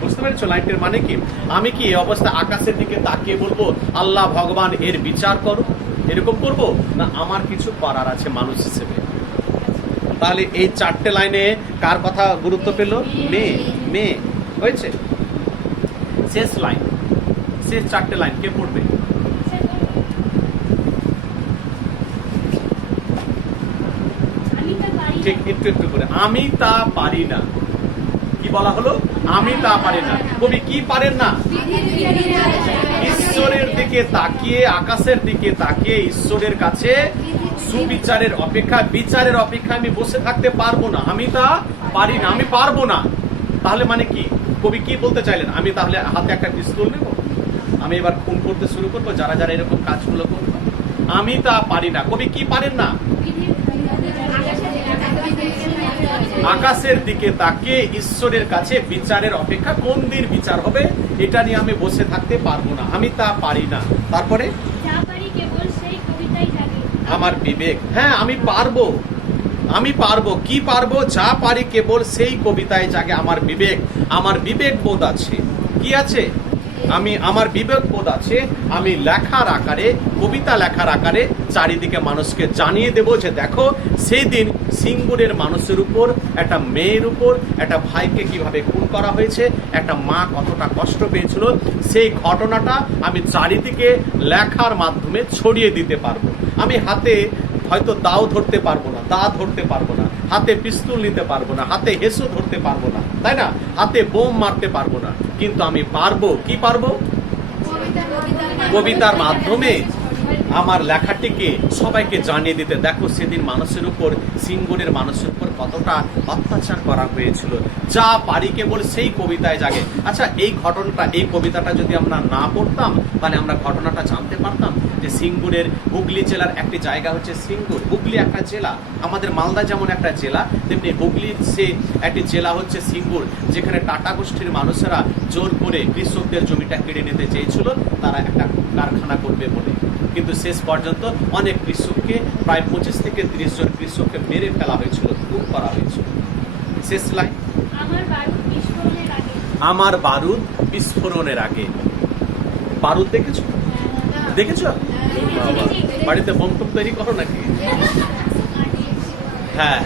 বুঝতে বুঝতে পেরেছো লাইনটির মানে কি? আমি কি এই অবস্থা আকাশের দিকে তাকিয়ে বলবো আল্লাহ ভগবান এর বিচার করো, এরকম করবো না? আমার কিছু করার আছে মানুষ হিসেবে। তাহলে এই 4টে লাইনে কার কথা গুরুত্ব পেল? মেয়ে, মেয়ে হয়েছে। শেষ লাইন, শেষ 4টে লাইন কে পড়বে? ঠিক একটু একটু করে। আমি তা পারি না। কি বলা হলো? আমি তা পারি না। কবি কি পারেন না? ঈশ্বরের দিকে তাকিয়ে, আকাশের দিকে তাকিয়ে ঈশ্বরের কাছে সুবিচারের অপেক্ষা, বিচারের অপেক্ষা আমি বসে থাকতে পারবো না। আমি তা পারি না, আমি পারবো না। তাহলে মানে কি? কবি কি বলতে চাইলেন? আমি তাহলে হাতে একটা পিস্তল নেব, আমি এবার খুন করতে শুরু করবো যারা যারা এরকম কাজগুলো করবো? আমি তা পারি না। কবি কি পারেন না? আকাশের দিকে তাকিয়ে ঈশ্বরের কাছে বিচারের অপেক্ষা, কোন দিন বিচার হবে এটা নিয়ে আমি বসে থাকতে পারবো না, আমি তা পারি না। তারপরে আমার বিবেক, হ্যাঁ আমি পারবো, আমি পারবো। কি পারবো? যা পারি কেবল সেই কবিতায় জাগে আমার বিবেক। আমার বিবেক বোধ আছে। কি আছে? আমার বিবেক বোধ আছে। আমি লেখার আকারে, কবিতা লেখার আকারে চারিদিকে মানুষকে জানিয়ে দেব যে দেখো সেই দিন সিঙ্গুরের মানুষের উপর, একটা মেয়ের উপর, একটা ভাইকে কিভাবে খুন করা হয়েছে, একটা মা কতটা কষ্ট পেয়েছিল, সেই ঘটনাটা আমি চারিদিকে লেখার মাধ্যমে ছড়িয়ে দিতে পারবো। আমি হাতে হয়তো দাও ধরতে পারবো না, দা ধরতে পারবো না, হাতে পিস্তল নিতে পারবো না, হাতে হেসো ধরতে পারবো না, তাই না? হাতে বোম মারতে পারবো না, কিন্তু আমি পারবো। কি পারবো? কবিতার মাধ্যমে আমার লেখাটিকে সবাইকে জানিয়ে দিতে, দেখো সেদিন মানুষের উপর, সিঙ্গুরের মানুষের উপর কতটা অত্যাচার করা হয়েছিল। যা পারি কেবল সেই কবিতায় জাগে। আচ্ছা, এই ঘটনাটা, এই কবিতাটা যদি আমরা না পড়তাম তাহলে আমরা ঘটনাটা জানতে পারতাম যে সিঙ্গুরের, হুগলি জেলার একটি জায়গা হচ্ছে সিঙ্গুর। হুগলি একটা জেলা, আমাদের মালদা যেমন একটা জেলা, তেমনি হুগলির সে একটি জেলা হচ্ছে সিঙ্গুর, যেখানে টাটা গোষ্ঠীর মানুষেরা জোর করে কৃষকদের জমিটা কেড়ে নিতে চেয়েছিল, তারা একটা কারখানা করবে বলে। কিন্তু শেষ পর্যন্ত অনেক কৃষককে, প্রায় 25 থেকে 30 জন কৃষককে মেরে ফেলা হয়েছিল, খুন করা হয়েছিল। শেষ লাইন, আমার বারুদ বিস্ফোরণের আগে। বারুদ দেখেছো? দেখেছো? বাড়িতে বোম টোম তৈরি করো নাকি? হ্যাঁ।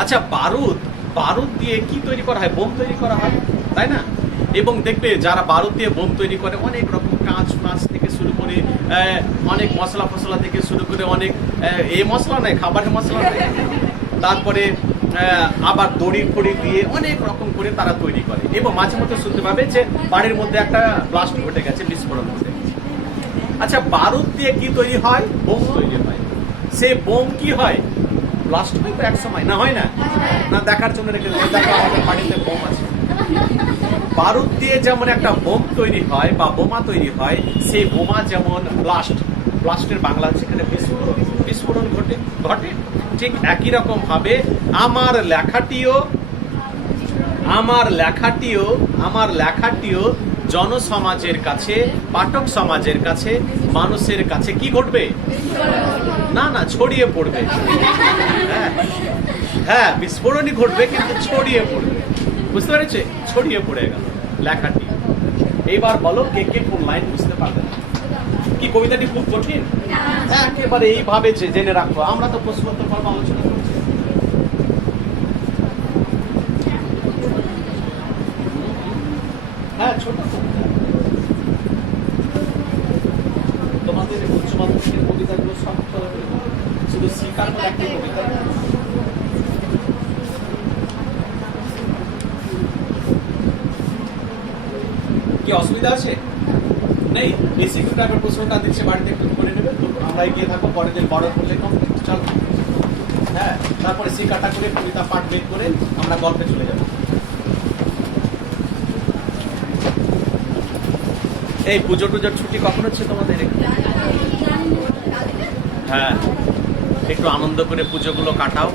আচ্ছা, বারুদ দিয়ে কি তৈরি করা হয়? বোম তৈরি করা হয়, তাই না? এবং দেখবে যারা বারুদ দিয়ে বোম তৈরি করে অনেক রকম কাঁচ মাছ থেকে শুরু করে, অনেক মশলা ফসলা থেকে শুরু করে, অনেক এই মশলা নয়, খাবারের মশলা নয়, তারপরে আবার দড়ি ফড়ি দিয়ে অনেক রকম করে তারা তৈরি করে। এবং মাঝে মধ্যে শুনতে পাবে যে বাড়ির মধ্যে একটা ব্লাস্ট ঘটে গেছে, বিস্ফোরণ ঘটে গেছে। আচ্ছা, বারুদ দিয়ে কি তৈরি হয়? বোম তৈরি হয়। সে বোম কি হয়? ব্লাস্ট হয় তো এক সময়, না হয় না? না দেখার জন্য রেখে দেখো আমাদের বাড়িতে বোম আছে। বারুদ দিয়ে যেমন একটা বোম তৈরি হয় বা বোমা তৈরি হয়, সেই বোমা যেমন ব্লাস্টের বাংলা হচ্ছে এখানে বিস্ফোরণ ঘটে। ঠিক একই রকম ভাবে আমার লেখাটিও জনসমাজের কাছে, পাঠক সমাজের কাছে, মানুষের কাছে কি ঘটবে? না, ছড়িয়ে পড়বে। হ্যাঁ, বিস্ফোরণই ঘটবে, কিন্তু ছড়িয়ে পড়বে। বুঝতে পেরেছে? ছড়িয়ে পড়ে গেল লেখাটি। এইবার বলো কে কে কোন লাইন বুঝতে পারবে না? কি কবিতাটি খুব কঠিন? একেবারে এইভাবে জেনে রাখো। আমরা তো প্রশ্নোত্তর পর্ব আলোচনা করছি। হ্যাঁ, ছোট তোমাদের উচ্চ মাধ্যমিকের কবিতাগুলো সব শুধু শিকার করে একটা কবিতা। কি অসুবিধা আছে? নেই। এই সিকিউরিটি টাইপের প্রশ্নটা দিচ্ছে, বাড়িতে একটু করে নেবে, তো আমরা গিয়ে থাকবো পরের দিন বড় করলে কমপ্লিট। চল, হ্যাঁ, তারপরে শিকারটা করে কবিতা পাঠ বের করে আমরা গল্পে চলে যাবো। এই পুজো টুজোর ছুটি কখন হচ্ছে তোমাদের? হ্যাঁ, একটু আনন্দ করে পুজোগুলো কাটাও।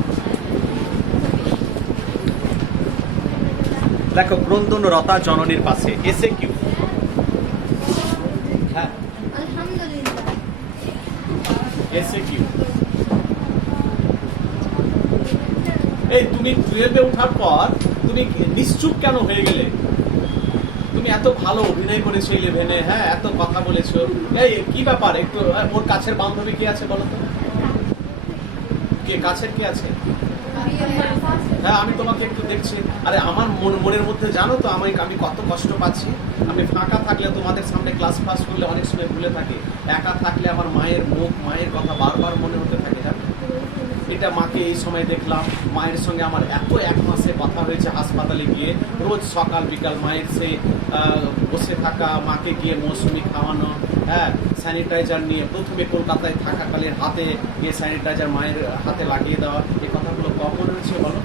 দেখো, ক্রন্দন রতা জননীর পাশে এসে কিউ। হ্যাঁ, এসে কিউ। এই তুমি 12-এ ওঠার পর তুমি নিশ্চুপ কেন হয়ে গেলে? তুমি এত ভালো অভিনয় করেছো 11-এ, হ্যাঁ এত কথা বলেছো, এই কি ব্যাপার একটু ওর কাছের বান্ধবী কে আছে বলো তো? কে কাছের কে আছে? হ্যাঁ আমি তোমাকে একটু দেখছি। আরে আমার মনের মধ্যে জানো তো আমি কত কষ্ট পাচ্ছি। আমি ফাঁকা থাকলে তোমাদের সামনে ক্লাস ফাস করলে অনেক সময় ভুলে থাকি, একা থাকলে আমার মায়ের মুখ মায়ের কথা বারবার মনে হতে থাকে। জানো এটা মাকে এই সময় দেখলাম, মায়ের সঙ্গে আমার এত 1 মাসে কথা হয়েছে হাসপাতালে গিয়ে, রোজ সকাল বিকাল মায়ের সেই বসে থাকা, মাকে গিয়ে মৌসুমি খাওয়ানো, হ্যাঁ স্যানিটাইজার নিয়ে প্রথমে কলকাতায় থাকাকালীন হাতে গিয়ে স্যানিটাইজার মায়ের হাতে লাগিয়ে দেওয়া, এই কথাগুলো কখন হয়েছে বলো?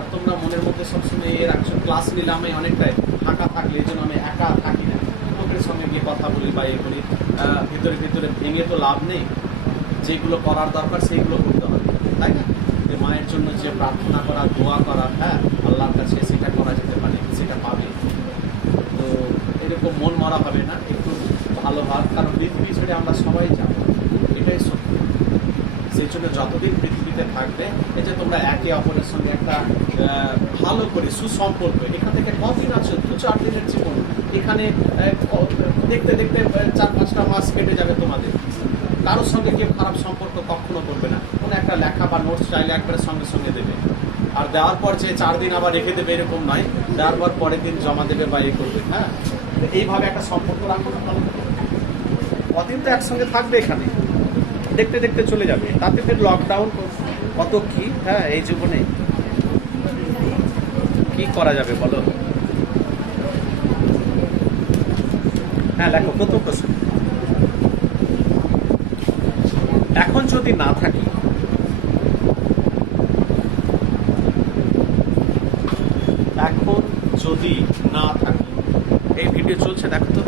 আর তোমরা মনের মধ্যে সবসময় এ রাখছো। ক্লাস নিলাম আমি অনেকটাই ফাঁকা থাকলে, এই জন্য আমি একা থাকি না, লোকের সঙ্গে গিয়ে কথা বলি বা এ করি। ভিতরে ভিতরে ভেঙে তো লাভ নেই, যেগুলো করার দরকার সেইগুলো করতে হবে, তাই না? যে মায়ের জন্য যে প্রার্থনা করা, দোয়া করা, হ্যাঁ আল্লাহর কাছে সেটা করা যেতে পারে, সেটা পাবে। তো এরকম মন মরা হবে না, একটু ভালো ভাব, কারণ পৃথিবী ছেড়ে আমরা সবাই যাবো, এটাই সত্য। সেই জন্য যতদিন পৃথিবীতে থাকবে, এই যে তোমরা একে অপরের সঙ্গে একটা ভালো করে সুসম্পর্ক, এখান থেকে কদিন আছো, 2-4 দিনের জীবন, এখানে দেখতে দেখতে 4-5টা মাস কেটে যাবে তোমাদের। কারোর সঙ্গে কেউ খারাপ সম্পর্ক কখনো করবে না। কোনো একটা লেখা বা নোটস চাইলে একবারে সঙ্গে সঙ্গে দেবে, আর দেওয়ার পর যে 4 দিন আবার রেখে দেবে এরকম নয়, দেওয়ার পর পরের দিন জমা দেবে বা করবে। হ্যাঁ এইভাবে একটা সম্পর্ক রাখো না, কদিন তো একসঙ্গে থাকবে এখানে, দেখতে দেখতে চলে যাবে। তাতে ফের লকডাউন কত কি, হ্যাঁ এই জীবনে কি করা যাবে বলো? হ্যাঁ লেখো প্রথম প্রশ্ন। এখন যদি না থাকি, এখন যদি না থাকি, এই ভিডিও চলছে দেখো তো,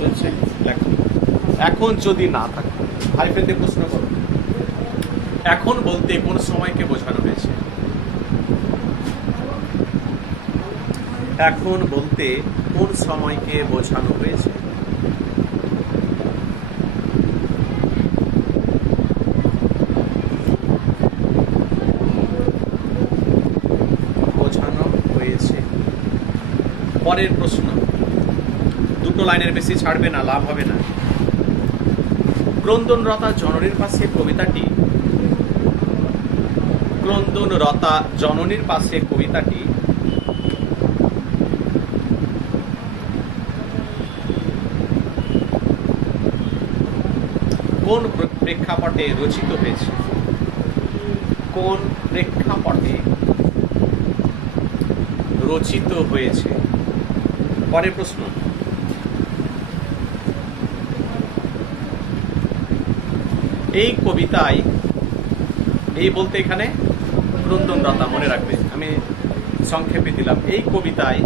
চলছে লেখো। এখন যদি না থাকি, ভাই ফ্রেন্ডে প্রশ্ন করো। এখন বলতে কোন সময়কে বোঝানো হয়েছে? এখন বলতে কোন সময়কে বোঝানো হয়েছে? বোঝানো হয়েছে। পরের প্রশ্ন, 2 লাইনের বেশি ছাড়বে না, লাভ হবে না। ক্রন্দনরতা জননীর পাশে কবিতাটি, ক্রন্দনরতা জননীর পাশে কবিতাটি কোন প্রেক্ষাপটে রচিত হয়েছে? কোন প্রেক্ষাপটে রচিত হয়েছে? পরের প্রশ্ন, এই কবিতায়, এই বলতে এখানে ক্রন্দনরতা, মনে রাখবে আমি সংক্ষেপে দিলাম। এই কবিতায়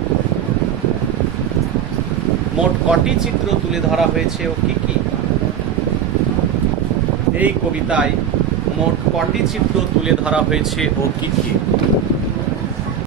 মোট কটি চিত্র তুলে ধরা হয়েছে ও কি কি? এই কবিতায় মোট কটি চিত্র তুলে ধরা হয়েছে ও কি কি?